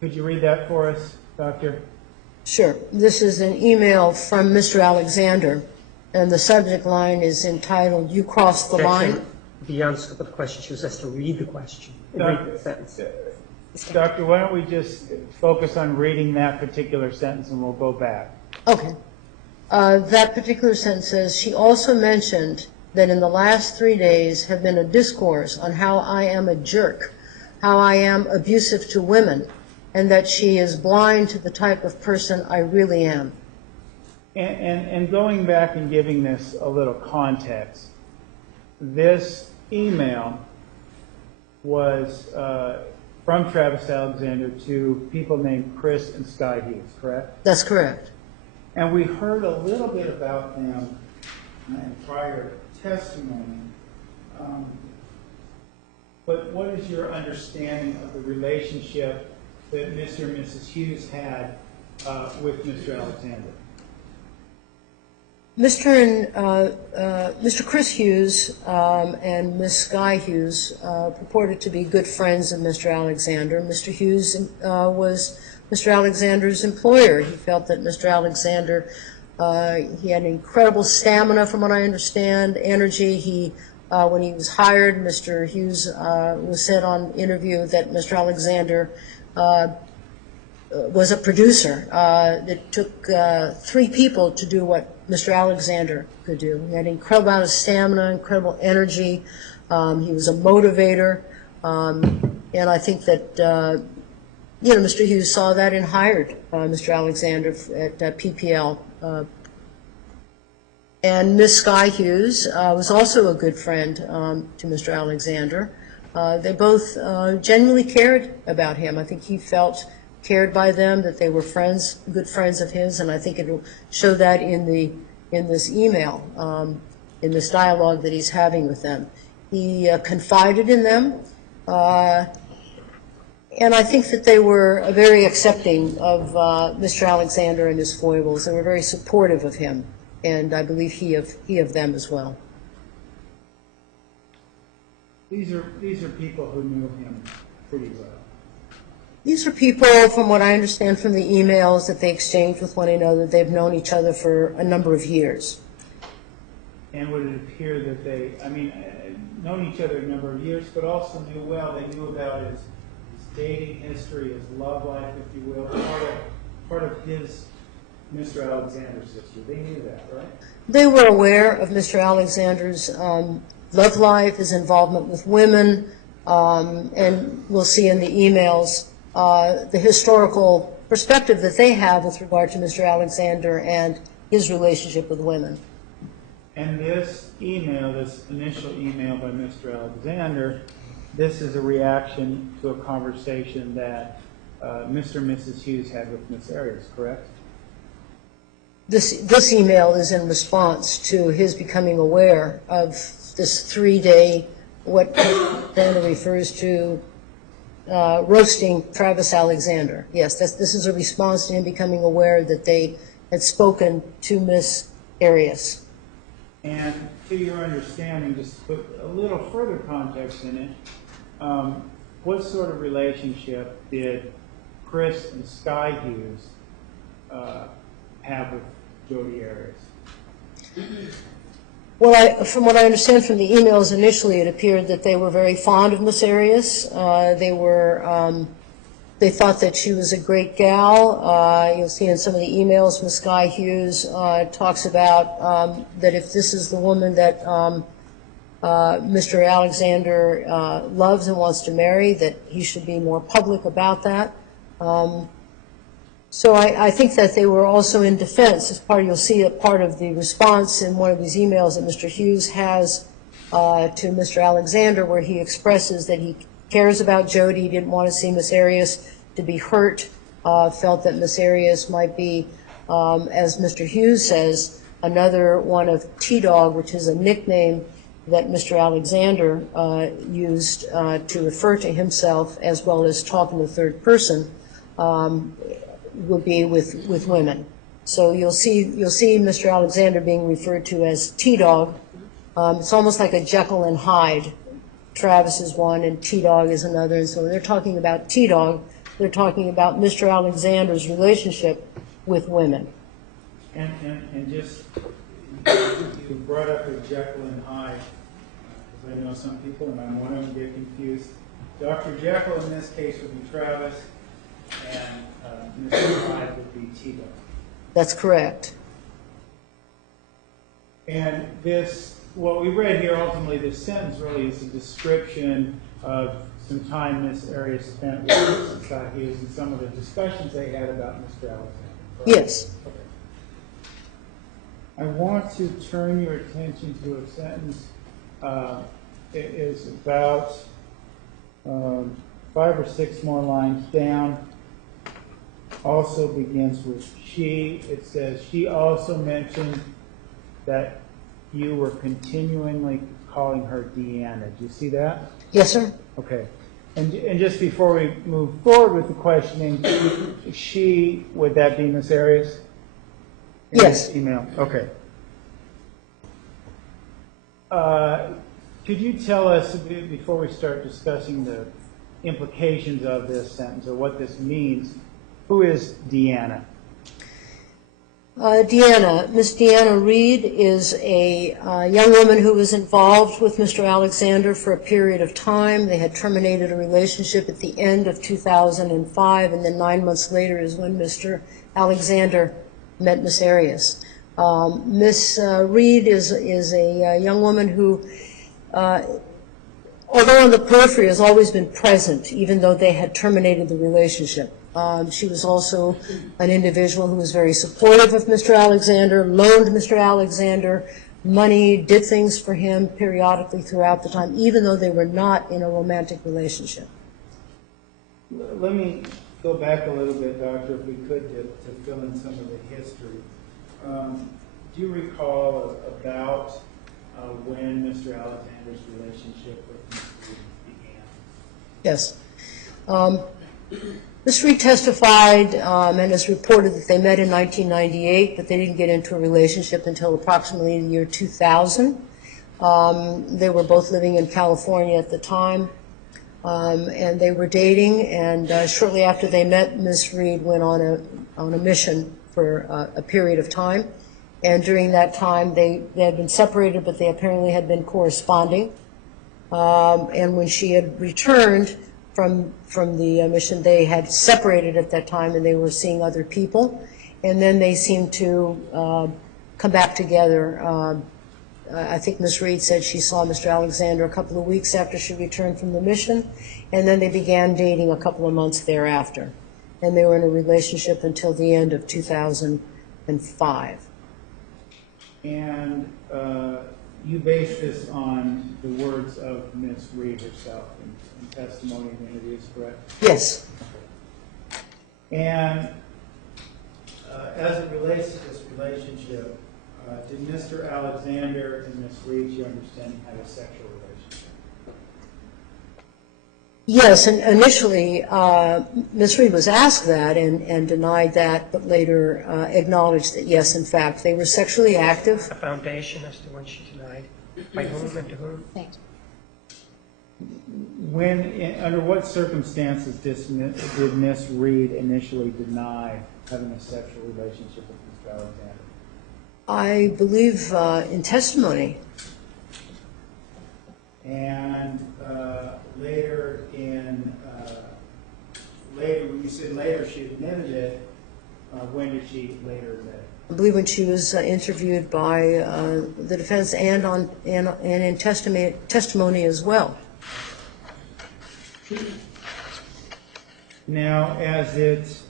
could you read that for us, Doctor? Sure. This is an email from Mr. Alexander, and the subject line is entitled, "You Crossed the Line." Beyond scope of the question, she was asked to read the question. Read the sentence. Doctor, why don't we just focus on reading that particular sentence and we'll go back. Okay. That particular sentence says, "She also mentioned that in the last 3 days have been a discourse on how I am a jerk, how I am abusive to women, and that she is blind to the type of person I really am." And going back and giving this a little context, this email was from Travis Alexander to people named Chris and Sky Hughes, correct? That's correct. And we heard a little bit about them in prior testimony. But what is your understanding of the relationship that Mr. and Mrs. Hughes had with Mr. Alexander? Mr. Chris Hughes and Miss Sky Hughes purported to be good friends of Mr. Alexander. Mr. Hughes was Mr. Alexander's employer. He felt that Mr. Alexander, he had incredible stamina, from what I understand, energy. When he was hired, Mr. Hughes was said on interview that Mr. Alexander was a producer. It took 3 people to do what Mr. Alexander could do. He had an incredible amount of stamina, incredible energy. He was a motivator. And I think that, Mr. Hughes saw that and hired Mr. Alexander at PPL. And Miss Sky Hughes was also a good friend to Mr. Alexander. They both genuinely cared about him. I think he felt cared by them, that they were friends, good friends of his, and I think it will show that in this email, in this dialogue that he's having with them. He confided in them, and I think that they were very accepting of Mr. Alexander and his foibles. They were very supportive of him, and I believe he of them as well. These are people who knew him pretty well. These are people, from what I understand from the emails that they exchanged with one another, they've known each other for a number of years. And would it appear that they, known each other a number of years, but also knew well, they knew about his dating history, his love life, if you will, part of his, Mr. Alexander's history. They knew that, right? They were aware of Mr. Alexander's love life, his involvement with women, and we'll see in the emails the historical perspective that they have with regard to Mr. Alexander and his relationship with women. And this email, this initial email by Mr. Alexander, this is a reaction to a conversation that Mr. and Mrs. Hughes had with Miss Arias, correct? This email is in response to his becoming aware of this 3-day, what Dana refers to, roasting Travis Alexander. Yes, this is a response to him becoming aware that they had spoken to Miss Arias. And to your understanding, just to put a little further context in it, what sort of relationship did Chris and Sky Hughes have with Jodi Arias? Well, from what I understand from the emails initially, it appeared that they were very fond of Miss Arias. They thought that she was a great gal. You'll see in some of the emails, Miss Sky Hughes talks about that if this is the woman that Mr. Alexander loves and wants to marry, that he should be more public about that. So I think that they were also in defense. As part, you'll see a part of the response in one of these emails that Mr. Hughes has to Mr. Alexander, where he expresses that he cares about Jodi. He didn't want to see Miss Arias to be hurt. Felt that Miss Arias might be, as Mr. Hughes says, another one of T-Dog, which is a nickname that Mr. Alexander used to refer to himself, as well as talk in the third person. Will be with women. So you'll see Mr. Alexander being referred to as T-Dog. It's almost like a Jekyll and Hyde. Travis is one and T-Dog is another. And so when they're talking about T-Dog, they're talking about Mr. Alexander's relationship with women. And just, you brought up the Jekyll and Hyde, because I know some people, and I'm one of them, get confused. Dr. Jekyll in this case would be Travis, and Mr. Hyde would be T-Dog. That's correct. And this, what we read here, ultimately, this sentence really is a description of some time Miss Arias spent with Mr. Sky Hughes and some of the discussions they had about Mr. Alexander. Right? Yes. Okay. I want to turn your attention to a sentence. It is about 5 or 6 more lines down, also begins with she. It says, she also mentioned that you were continually calling her Deanna. Do you see that? Yes, sir. Okay. And just before we move forward with the questioning, she, would that be Miss Arias? In Yes. this email. Okay. Could you tell us, before we start discussing the implications of this sentence or what this means, who is Deanna? Miss Deanna Reed is a young woman who was involved with Mr. Alexander for a period of time. They had terminated a relationship at the end of 2005, and then 9 months later is when Mr. Alexander met Miss Arias. Miss Reed is a young woman who, although on the periphery, has always been present, even though they had terminated the relationship. She was also an individual who was very supportive of Mr. Alexander, loaned Mr. Alexander money, did things for him periodically throughout the time, even though they were not in a romantic relationship. Let me go back a little bit, Doctor, if we could, to fill in some of the history. Do you recall about when Mr. Alexander's relationship with Ms. Reed began? Yes. Ms. Reed testified and has reported that they met in 1998, but they didn't get into a relationship until approximately the year 2000. They were both living in California at the time, and they were dating, and shortly after they met, Ms. Reed went on a mission for a period of time, and during that time they had been separated, but they apparently had been corresponding, and when she had returned from the mission, they had separated at that time, and they were seeing other people, and then they seemed to come back together. I think Ms. Reed said she saw Mr. Alexander a couple of weeks after she returned from the mission, and then they began dating a couple of months thereafter, and they were in a relationship until the end of 2005. And you base this on the words of Ms. Reed herself in testimony and interviews, correct? Yes. And as it relates to this relationship, did Mr. Alexander and Ms. Reed, to your understanding, have a sexual relationship? Yes, and initially Ms. Reed was asked that and denied that, but later acknowledged that yes, in fact, they were sexually active. A foundation as to when she denied, by whom and to whom. Thanks. Under what circumstances did Ms. Reed initially deny having a sexual relationship with Mr. Alexander? I believe in testimony. And later, when you said later she admitted it, when did she later admit it? I believe when she was interviewed by the defense and in testimony as well. Now, as it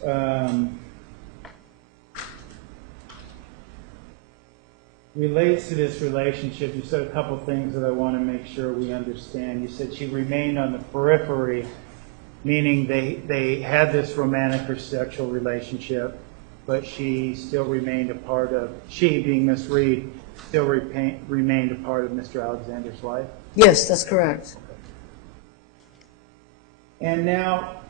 relates to this relationship, you said a couple things that I want to make sure we understand. You said she remained on the periphery, meaning they had this romantic or sexual relationship, but she still remained a part of, she being Miss Reed, still remained a part of Mr. Alexander's life? Yes, that's correct. And now,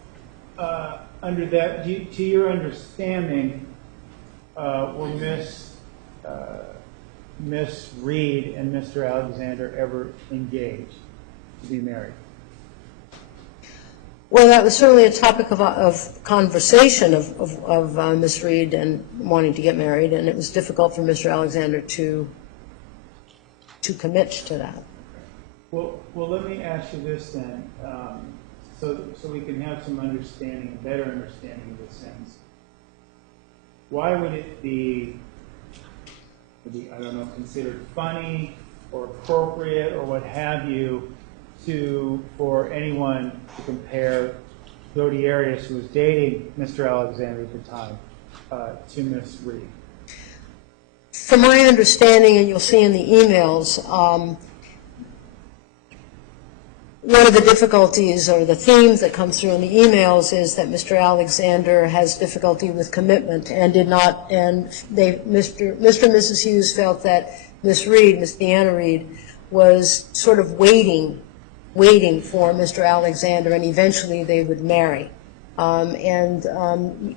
under that, to your understanding, were Miss Reed and Mr. Alexander ever engaged to be married? Well, that was certainly a topic of conversation of Miss Reed and wanting to get married, and it was difficult for Mr. Alexander to commit to that. Well, let me ask you this then, so we can have some understanding, a better understanding of this sentence. Why would it be, I don't know, considered funny or appropriate or what have you for anyone to compare Jodi Arias, who was dating Mr. Alexander at the time, to Miss Reed? From my understanding, and you'll see in the emails, one of the difficulties or the themes that come through in the emails is that Mr. Alexander has difficulty with commitment and did not, and Mr. and Mrs. Hughes felt that Miss Deanna Reed, was sort of waiting for Mr. Alexander, and eventually they would marry. Time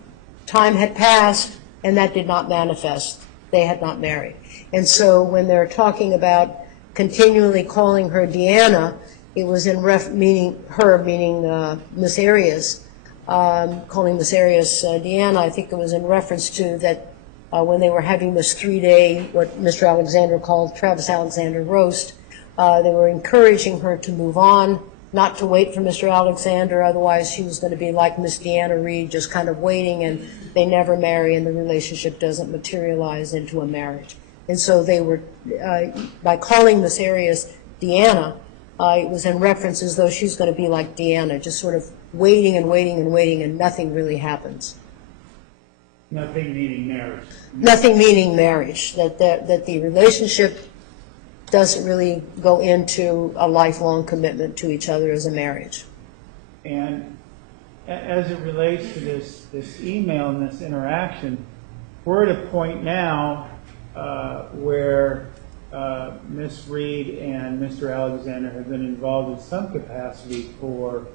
had passed, and that did not manifest. They had not married. And so when they're talking about continually calling her Deanna, it was meaning Miss Arias, calling Miss Arias Deanna. I think it was in reference to that when they were having this 3-day, what Mr. Alexander called Travis Alexander roast, they were encouraging her to move on, not to wait for Mr. Alexander, otherwise she was going to be like Miss Deanna Reed, just kind of waiting, and they never marry, and the relationship doesn't materialize into a marriage. And so they were, by calling Miss Arias Deanna, it was in reference as though she's going to be like Deanna, just sort of waiting and waiting and waiting, and nothing really happens. Nothing meaning marriage. Nothing meaning marriage, that the relationship doesn't really go into a lifelong commitment to each other as a marriage. And as it relates to this email and this interaction, we're at a point now where Miss Reed and Mr. Alexander have been involved in some capacity for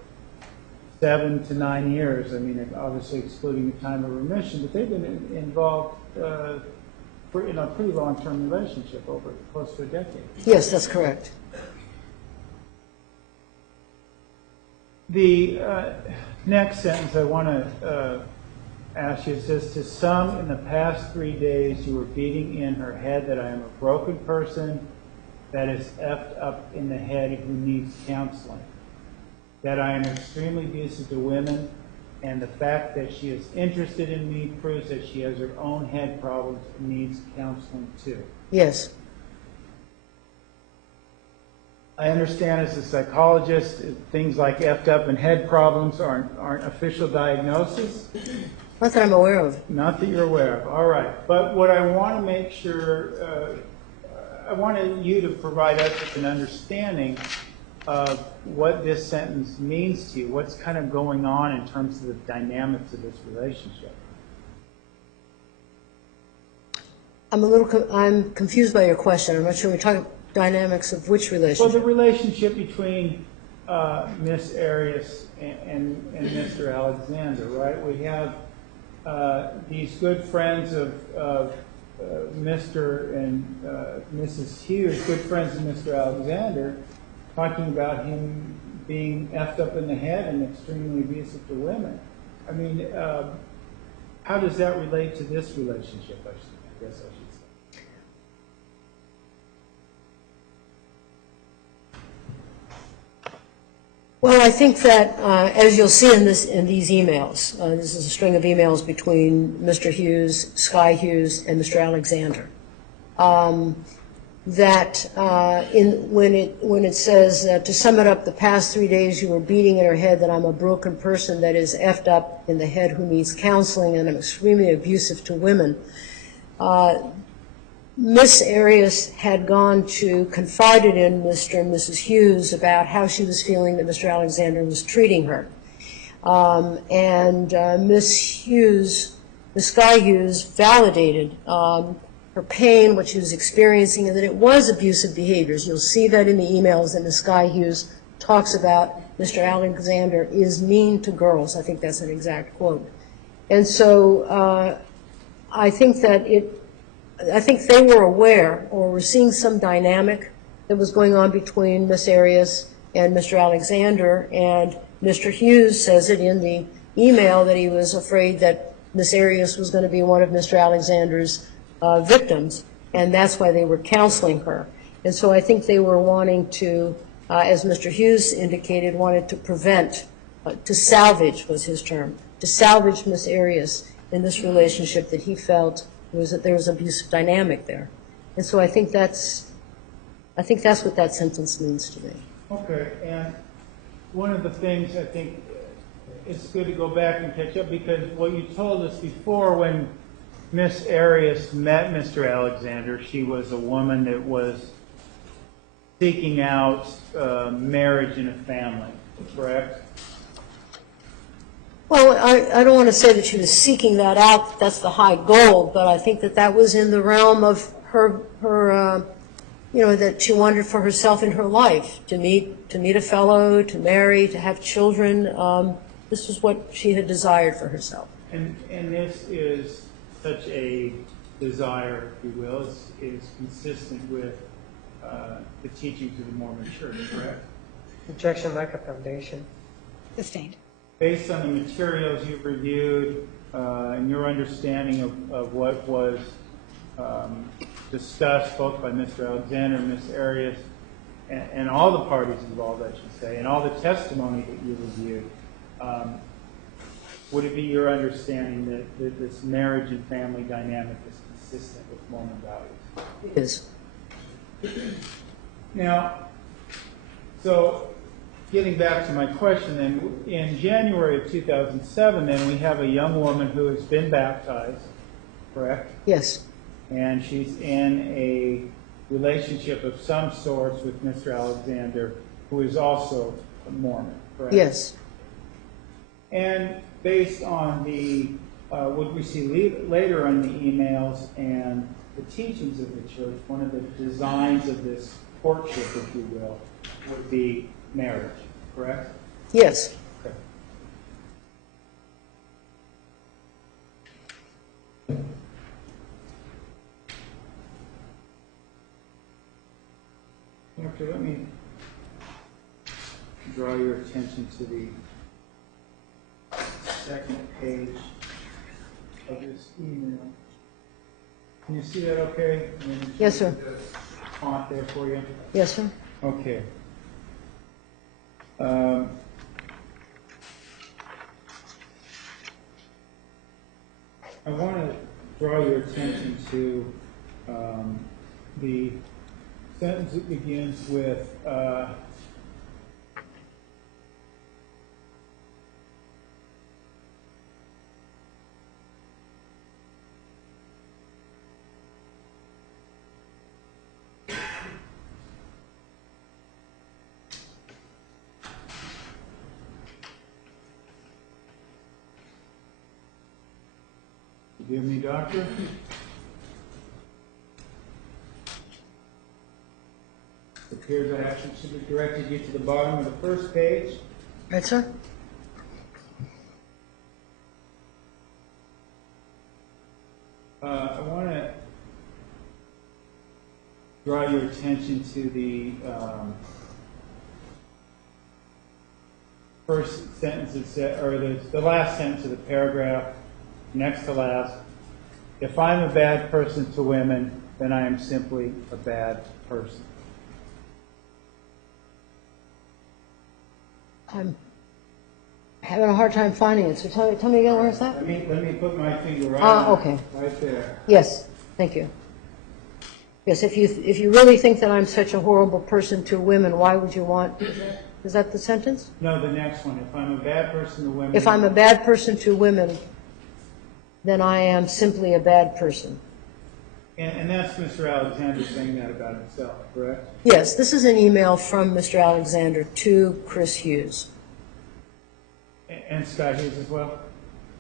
7 to 9 years. I mean, obviously excluding the time of remission, but they've been involved in a pretty long-term relationship over close to a decade. Yes, that's correct. The next sentence I want to ask you, it says, to some in the past 3 days you were beating in her head that I am a broken person that is effed up in the head who needs counseling, that I am extremely abusive to women, and the fact that she is interested in me proves that she has her own head problems and needs counseling too. Yes. I understand as a psychologist, things like effed up and head problems aren't official diagnoses. Not that I'm aware of. Not that you're aware of. All right. But what I want to make sure, I wanted you to provide us with an understanding of what this sentence means to you, what's kind of going on in terms of the dynamics of this relationship. I'm confused by your question. I'm not sure we're talking dynamics of which relationship. Well, the relationship between Miss Arias and Mr. Alexander, right? We have these good friends of Mr. and Mrs. Hughes, good friends of Mr. Alexander, talking about him being effed up in the head and extremely abusive to women. I mean, how does that relate to this relationship, I guess I should say? Well, I think that, as you'll see in these emails, this is a string of emails between Mr. Hughes, Sky Hughes, and Mr. Alexander. That when it says, to sum it up, the past 3 days you were beating in her head that I'm a broken person that is effed up in the head who needs counseling and I'm extremely abusive to women. Miss Arias had gone to confided in Mr. and Mrs. Hughes about how she was feeling that Mr. Alexander was treating her. Miss Sky Hughes validated her pain, what she was experiencing, and that it was abusive behaviors. You'll see that in the emails that Miss Sky Hughes talks about. Mr. Alexander is mean to girls. I think that's an exact quote. And so I think they were aware or were seeing some dynamic that was going on between Miss Arias and Mr. Alexander, and Mr. Hughes says it in the email that he was afraid that Miss Arias was going to be one of Mr. Alexander's victims, and that's why they were counseling her. And so I think they were wanting to, as Mr. Hughes indicated, wanted to prevent, to salvage was his term, to salvage Miss Arias in this relationship that he felt was that there was abusive dynamic there. And so I think that's what that sentence means to me. Okay, and one of the things I think it's good to go back and catch up, because what you told us before, when Miss Arias met Mr. Alexander, she was a woman that was seeking out marriage in a family, correct? Well, I don't want to say that she was seeking that out, that's the high goal, but I think that that was in the realm of her that she wanted for herself in her life, to meet a fellow, to marry, to have children. This was what she had desired for herself. And this is such a desire, if you will, is consistent with the teachings of the Mormon Church, correct? Rejection like a foundation. Sustained. Based on the materials you've reviewed and your understanding of what was discussed both by Mr. Alexander and Ms. Arias and all the parties involved, I should say, and all the testimony that you reviewed, would it be your understanding that this marriage and family dynamic is consistent with Mormon values? It is. Now, so getting back to my question then, in January of 2007 then, we have a young woman who has been baptized, correct? Yes. And she's in a relationship of some sort with Mr. Alexander, who is also a Mormon, correct? Yes. And based on the, what we see later on the emails and the teachings of the church, one of the designs of this courtship, if you will, would be marriage, correct? Yes. Okay. Doctor, let me draw your attention to the second page of this email. Can you see that okay? Yes, sir. Font there for you? Yes, sir. Okay. I want to draw your attention to the sentence that begins with forgive me, doctor. It appears I actually should have directed you to the bottom of the first page. Right, sir? I want to draw your attention to the first sentence, or the last sentence of the paragraph, next to last. If I'm a bad person to women, then I am simply a bad person. I'm having a hard time finding it, so tell me again, where is that? Let me put my finger right Okay. right there. Yes, thank you. Yes, if you really think that I'm such a horrible person to women, why would you want, is that the sentence? No, the next one. If I'm a bad person to women. If I'm a bad person to women, then I am simply a bad person. And that's Mr. Alexander saying that about himself, correct? Yes, this is an email from Mr. Alexander to Chris Hughes. And Scott Hughes as well?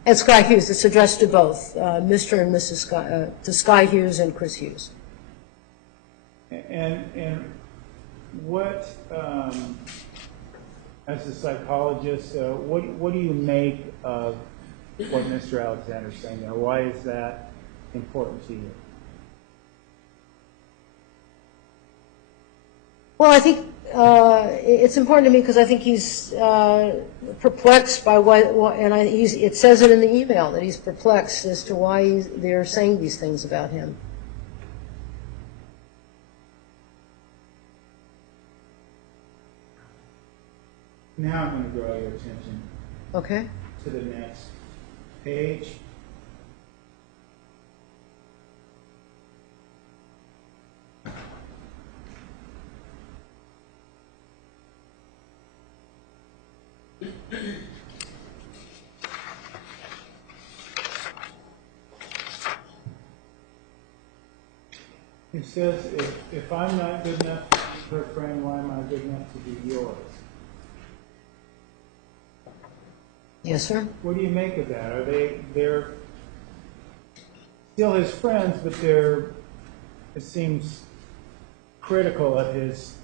And Sky Hughes, it's addressed to both, Mr. and Mrs. Sky, to Sky Hughes and Chris Hughes. And what, as a psychologist, what do you make of what Mr. Alexander is saying there? Why is that important to you? Well, I think it's important to me because I think he's perplexed by it says it in the email that he's perplexed as to why they're saying these things about him. Now I'm going to draw your attention Okay. to the next page. It says, if I'm not good enough her friend, why am I good enough to be yours? Yes, sir? What do you make of that? Are they're still his friends, but it seems critical of his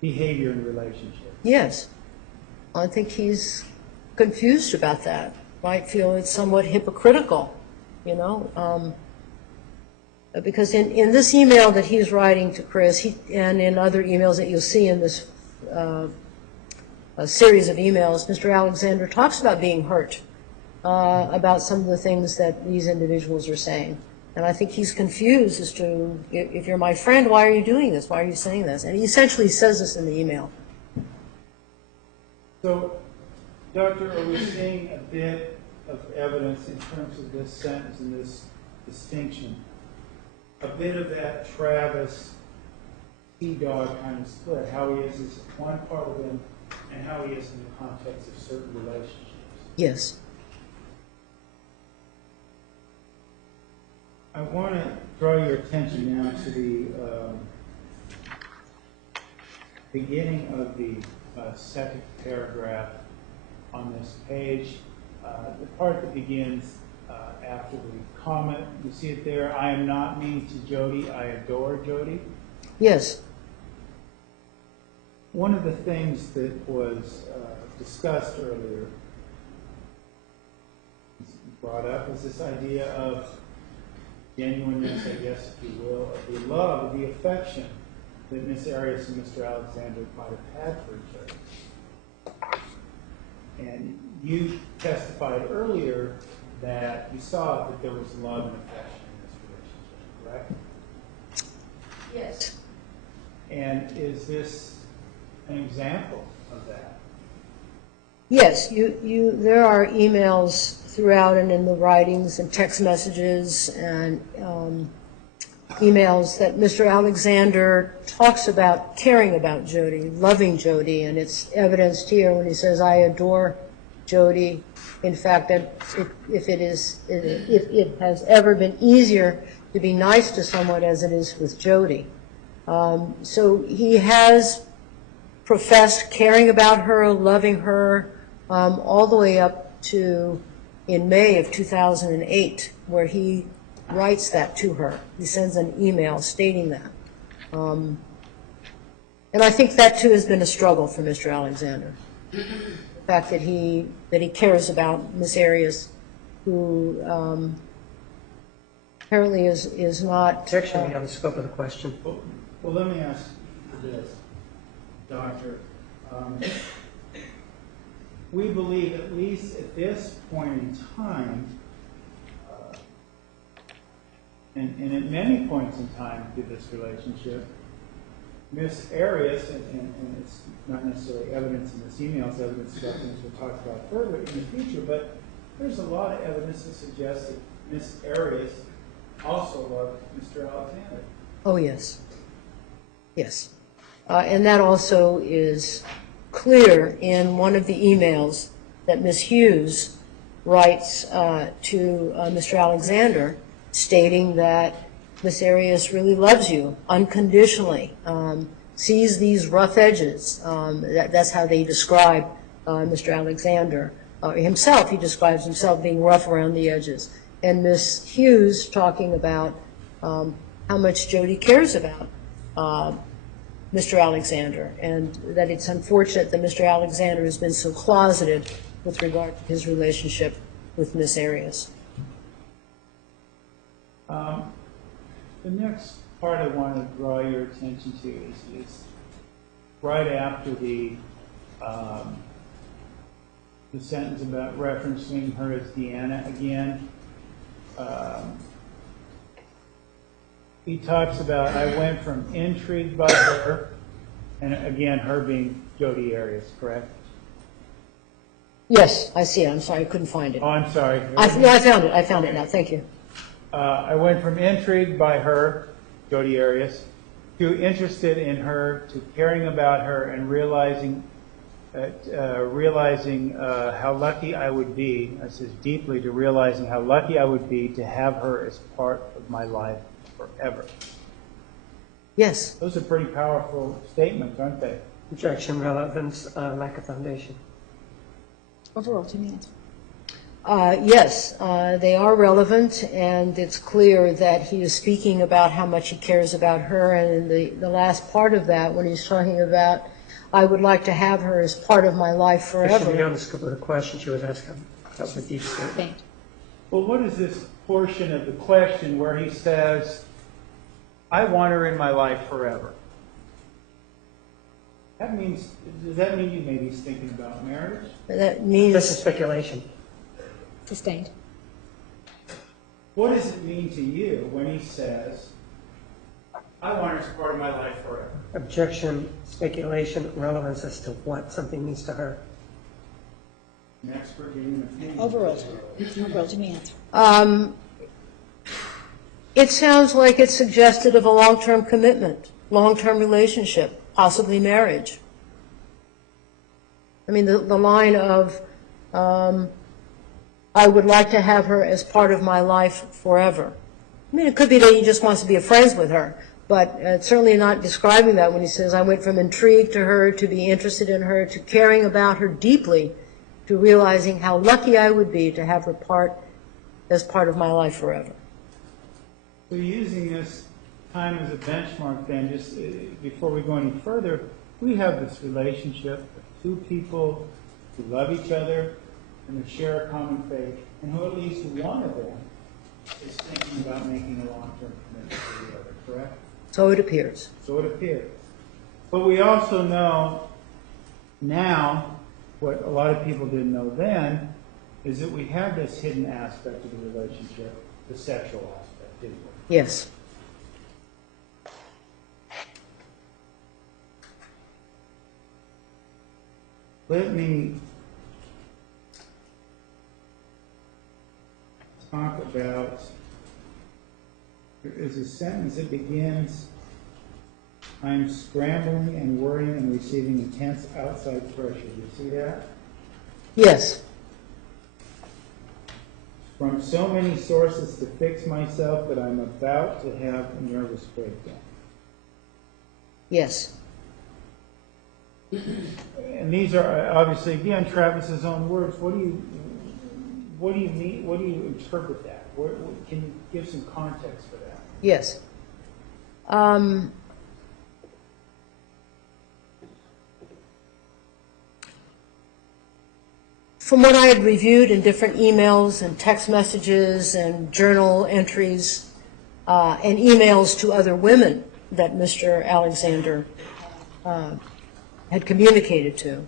behavior in relationship. Yes. I think he's confused about that. Might feel it's somewhat hypocritical, you know, because in this email that he's writing to Chris, and in other emails that you'll see in this a series of emails, Mr. Alexander talks about being hurt about some of the things that these individuals are saying. And I think he's confused as to, if you're my friend, why are you doing this? Why are you saying this? And he essentially says this in the email. So, Doctor, are we seeing a bit of evidence in terms of this sentence and this distinction? A bit of that Travis T-Dog kind of split, how he is as one part of him and how he is in the context of certain relationships. Yes. I want to draw your attention now to the beginning of the second paragraph on this page. The part that begins after the comment, you see it there, I am not mean to Jodi, I adore Jodi. Yes. One of the things that was discussed earlier, brought up, is this idea of genuineness, I guess, if you will, of the love, of the affection that Miss Arias and Mr. Alexander might have had for each other. And you testified earlier that you saw that there was love and affection in this relationship, correct? Yes. And is this an example of that? Yes, there are emails throughout and in the writings and text messages and emails that Mr. Alexander talks about caring about Jodi, loving Jodi, and it's evidenced here when he says, I adore Jodi. In fact, that if it has ever been easier to be nice to someone as it is with Jodi. So he has professed caring about her, loving her, all the way up to in May of 2008, where he writes that to her. He sends an email stating that. And I think that, too, has been a struggle for Mr. Alexander. The fact that he cares about Miss Arias, who apparently is not... It's actually beyond the scope of the question. Well, let me ask you this, Doctor. We believe, at least at this point in time, and at many points in time through this relationship, Miss Arias, and it's not necessarily evidence in this email, it's evidence about things we'll talk about further in the future, but there's a lot of evidence that suggests that Miss Arias also loved Mr. Alexander. Oh, yes. Yes. And that also is clear in one of the emails that Ms. Hughes writes to Mr. Alexander, stating that Miss Arias really loves you unconditionally, sees these rough edges. That's how they describe Mr. Alexander himself. He describes himself being rough around the edges. And Ms. Hughes talking about how much Jodi cares about Mr. Alexander, and that it's unfortunate that Mr. Alexander has been so closeted with regard to his relationship with Miss Arias. The next part I want to draw your attention to is right after the sentence about referencing her as Deanna again. He talks about, I went from intrigued by her, and again, her being Jodi Arias, correct? Yes, I see it. I'm sorry, I couldn't find it. Oh, I'm sorry. I found it. I found it now. Thank you. I went from intrigued by her, Jodi Arias, to interested in her, to caring about her, and realizing how lucky I would be. I says deeply to realizing how lucky I would be to have her as part of my life forever. Yes. Those are pretty powerful statements, aren't they? Objection, relevance, lack of foundation. Overall, to me. Yes, they are relevant, and it's clear that he is speaking about how much he cares about her, and in the last part of that, when he's talking about, I would like to have her as part of my life It should be forever. on the scope of the question she was asking. That was a deep statement. Faint. Well, what is this portion of the question where he says, I want her in my life forever? That means, does that mean you maybe he's thinking about marriage? That That's a means, speculation. Sustained. What does it mean to you when he says, I want her as part of my life forever? Objection, speculation, relevance as to what something means to her. An expert giving an opinion. Overruled. Overruled to me answer. it sounds like it's suggested of a long-term commitment, long-term relationship, possibly marriage. I mean, the line of, I would like to have her as part of my life forever. I mean, it could be that he just wants to be friends with her, but it's certainly not describing that when he says, I went from intrigue to her, to be interested in her, to caring about her deeply, to realizing how lucky I would be to have her as part of my life forever. So using this time as a benchmark then, just before we go any further, we have this relationship of two people who love each other and who share a common faith, and who at least one of them is thinking about making a long-term commitment to the other, correct? So it appears. So it appears. But we also know now, what a lot of people didn't know then, is that we have this hidden aspect of the relationship, the sexual aspect, didn't we? Yes. Let me talk about, there is a sentence that begins, I'm scrambling and worrying and receiving intense outside pressure. Do you see that? Yes. From so many sources to fix myself that I'm about to have a nervous breakdown. Yes. And these are obviously, again, Travis's own words. What do you mean? What do you interpret that? Can you give some context for that? Yes. From what I had reviewed in different emails and text messages and journal entries and emails to other women that Mr. Alexander had communicated to,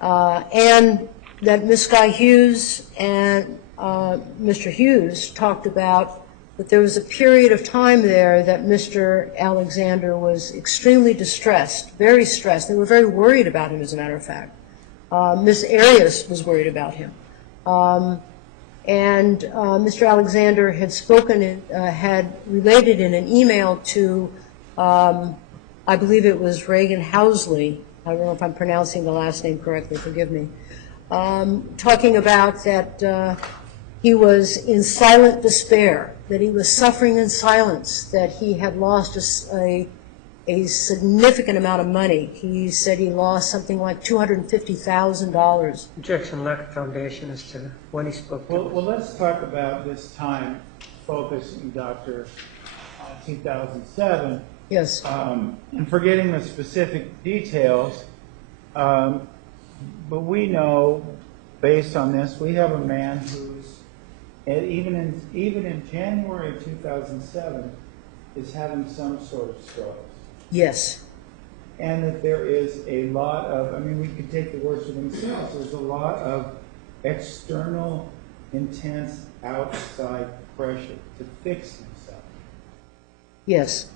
and that Ms. Guy Hughes and Mr. Hughes talked about that there was a period of time there that Mr. Alexander was extremely distressed, very stressed. They were very worried about him, as a matter of fact. Ms. Arias was worried about him. And Mr. Alexander had related in an email to, I believe it was Reagan Housley, I don't know if I'm pronouncing the last name correctly, forgive me, talking about that he was in silent despair, that he was suffering in silence, that he had lost a significant amount of money. He said he lost something like $250,000. Objection, lack of foundation as to when he spoke to Well, let's talk about this time focusing, Dr. 2007. Yes. And forgetting the specific details, but we know, based on this, we have a man who's, even in January of 2007, is having some sort of stroke. Yes. And that there is a lot of, I mean, we could take the words for themselves, there's a lot of external, intense, outside pressure to fix himself. Yes.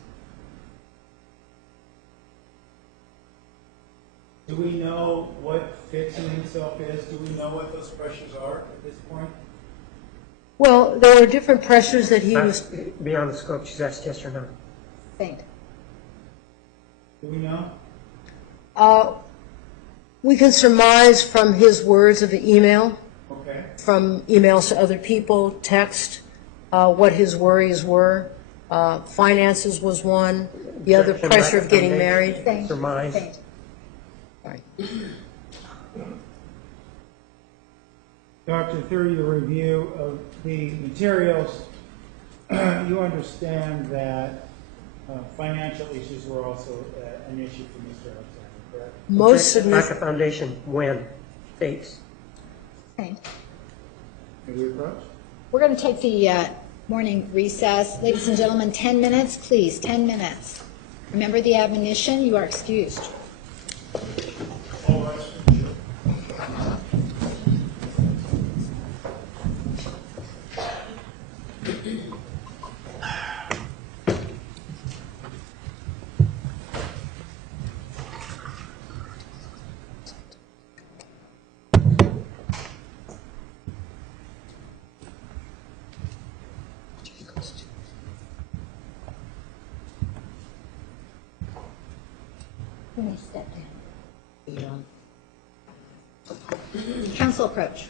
Do we know what fixing himself is? Do we know what those pressures are at this point? Well, there were different pressures that he was... Beyond the scope, she's asked yes or no. Faint. Do we know? We can surmise from his words of the email, Okay. from emails to other people, text, what his worries were. Finances was one. The other, Objection, pressure of lack getting foundation. married. Same. Surmise. Same. Sorry. Dr. through your review of the materials, you understand that financial issues were also an issue for Mr. Alexander, correct? Most Objection, lack significant. of foundation, when, dates. Okay. May we approach? We're going to take the morning recess. Ladies and gentlemen, 10 minutes, please, 10 minutes. Remember the admonition, you are excused. All rise for the jury. Let me step down. Council approach.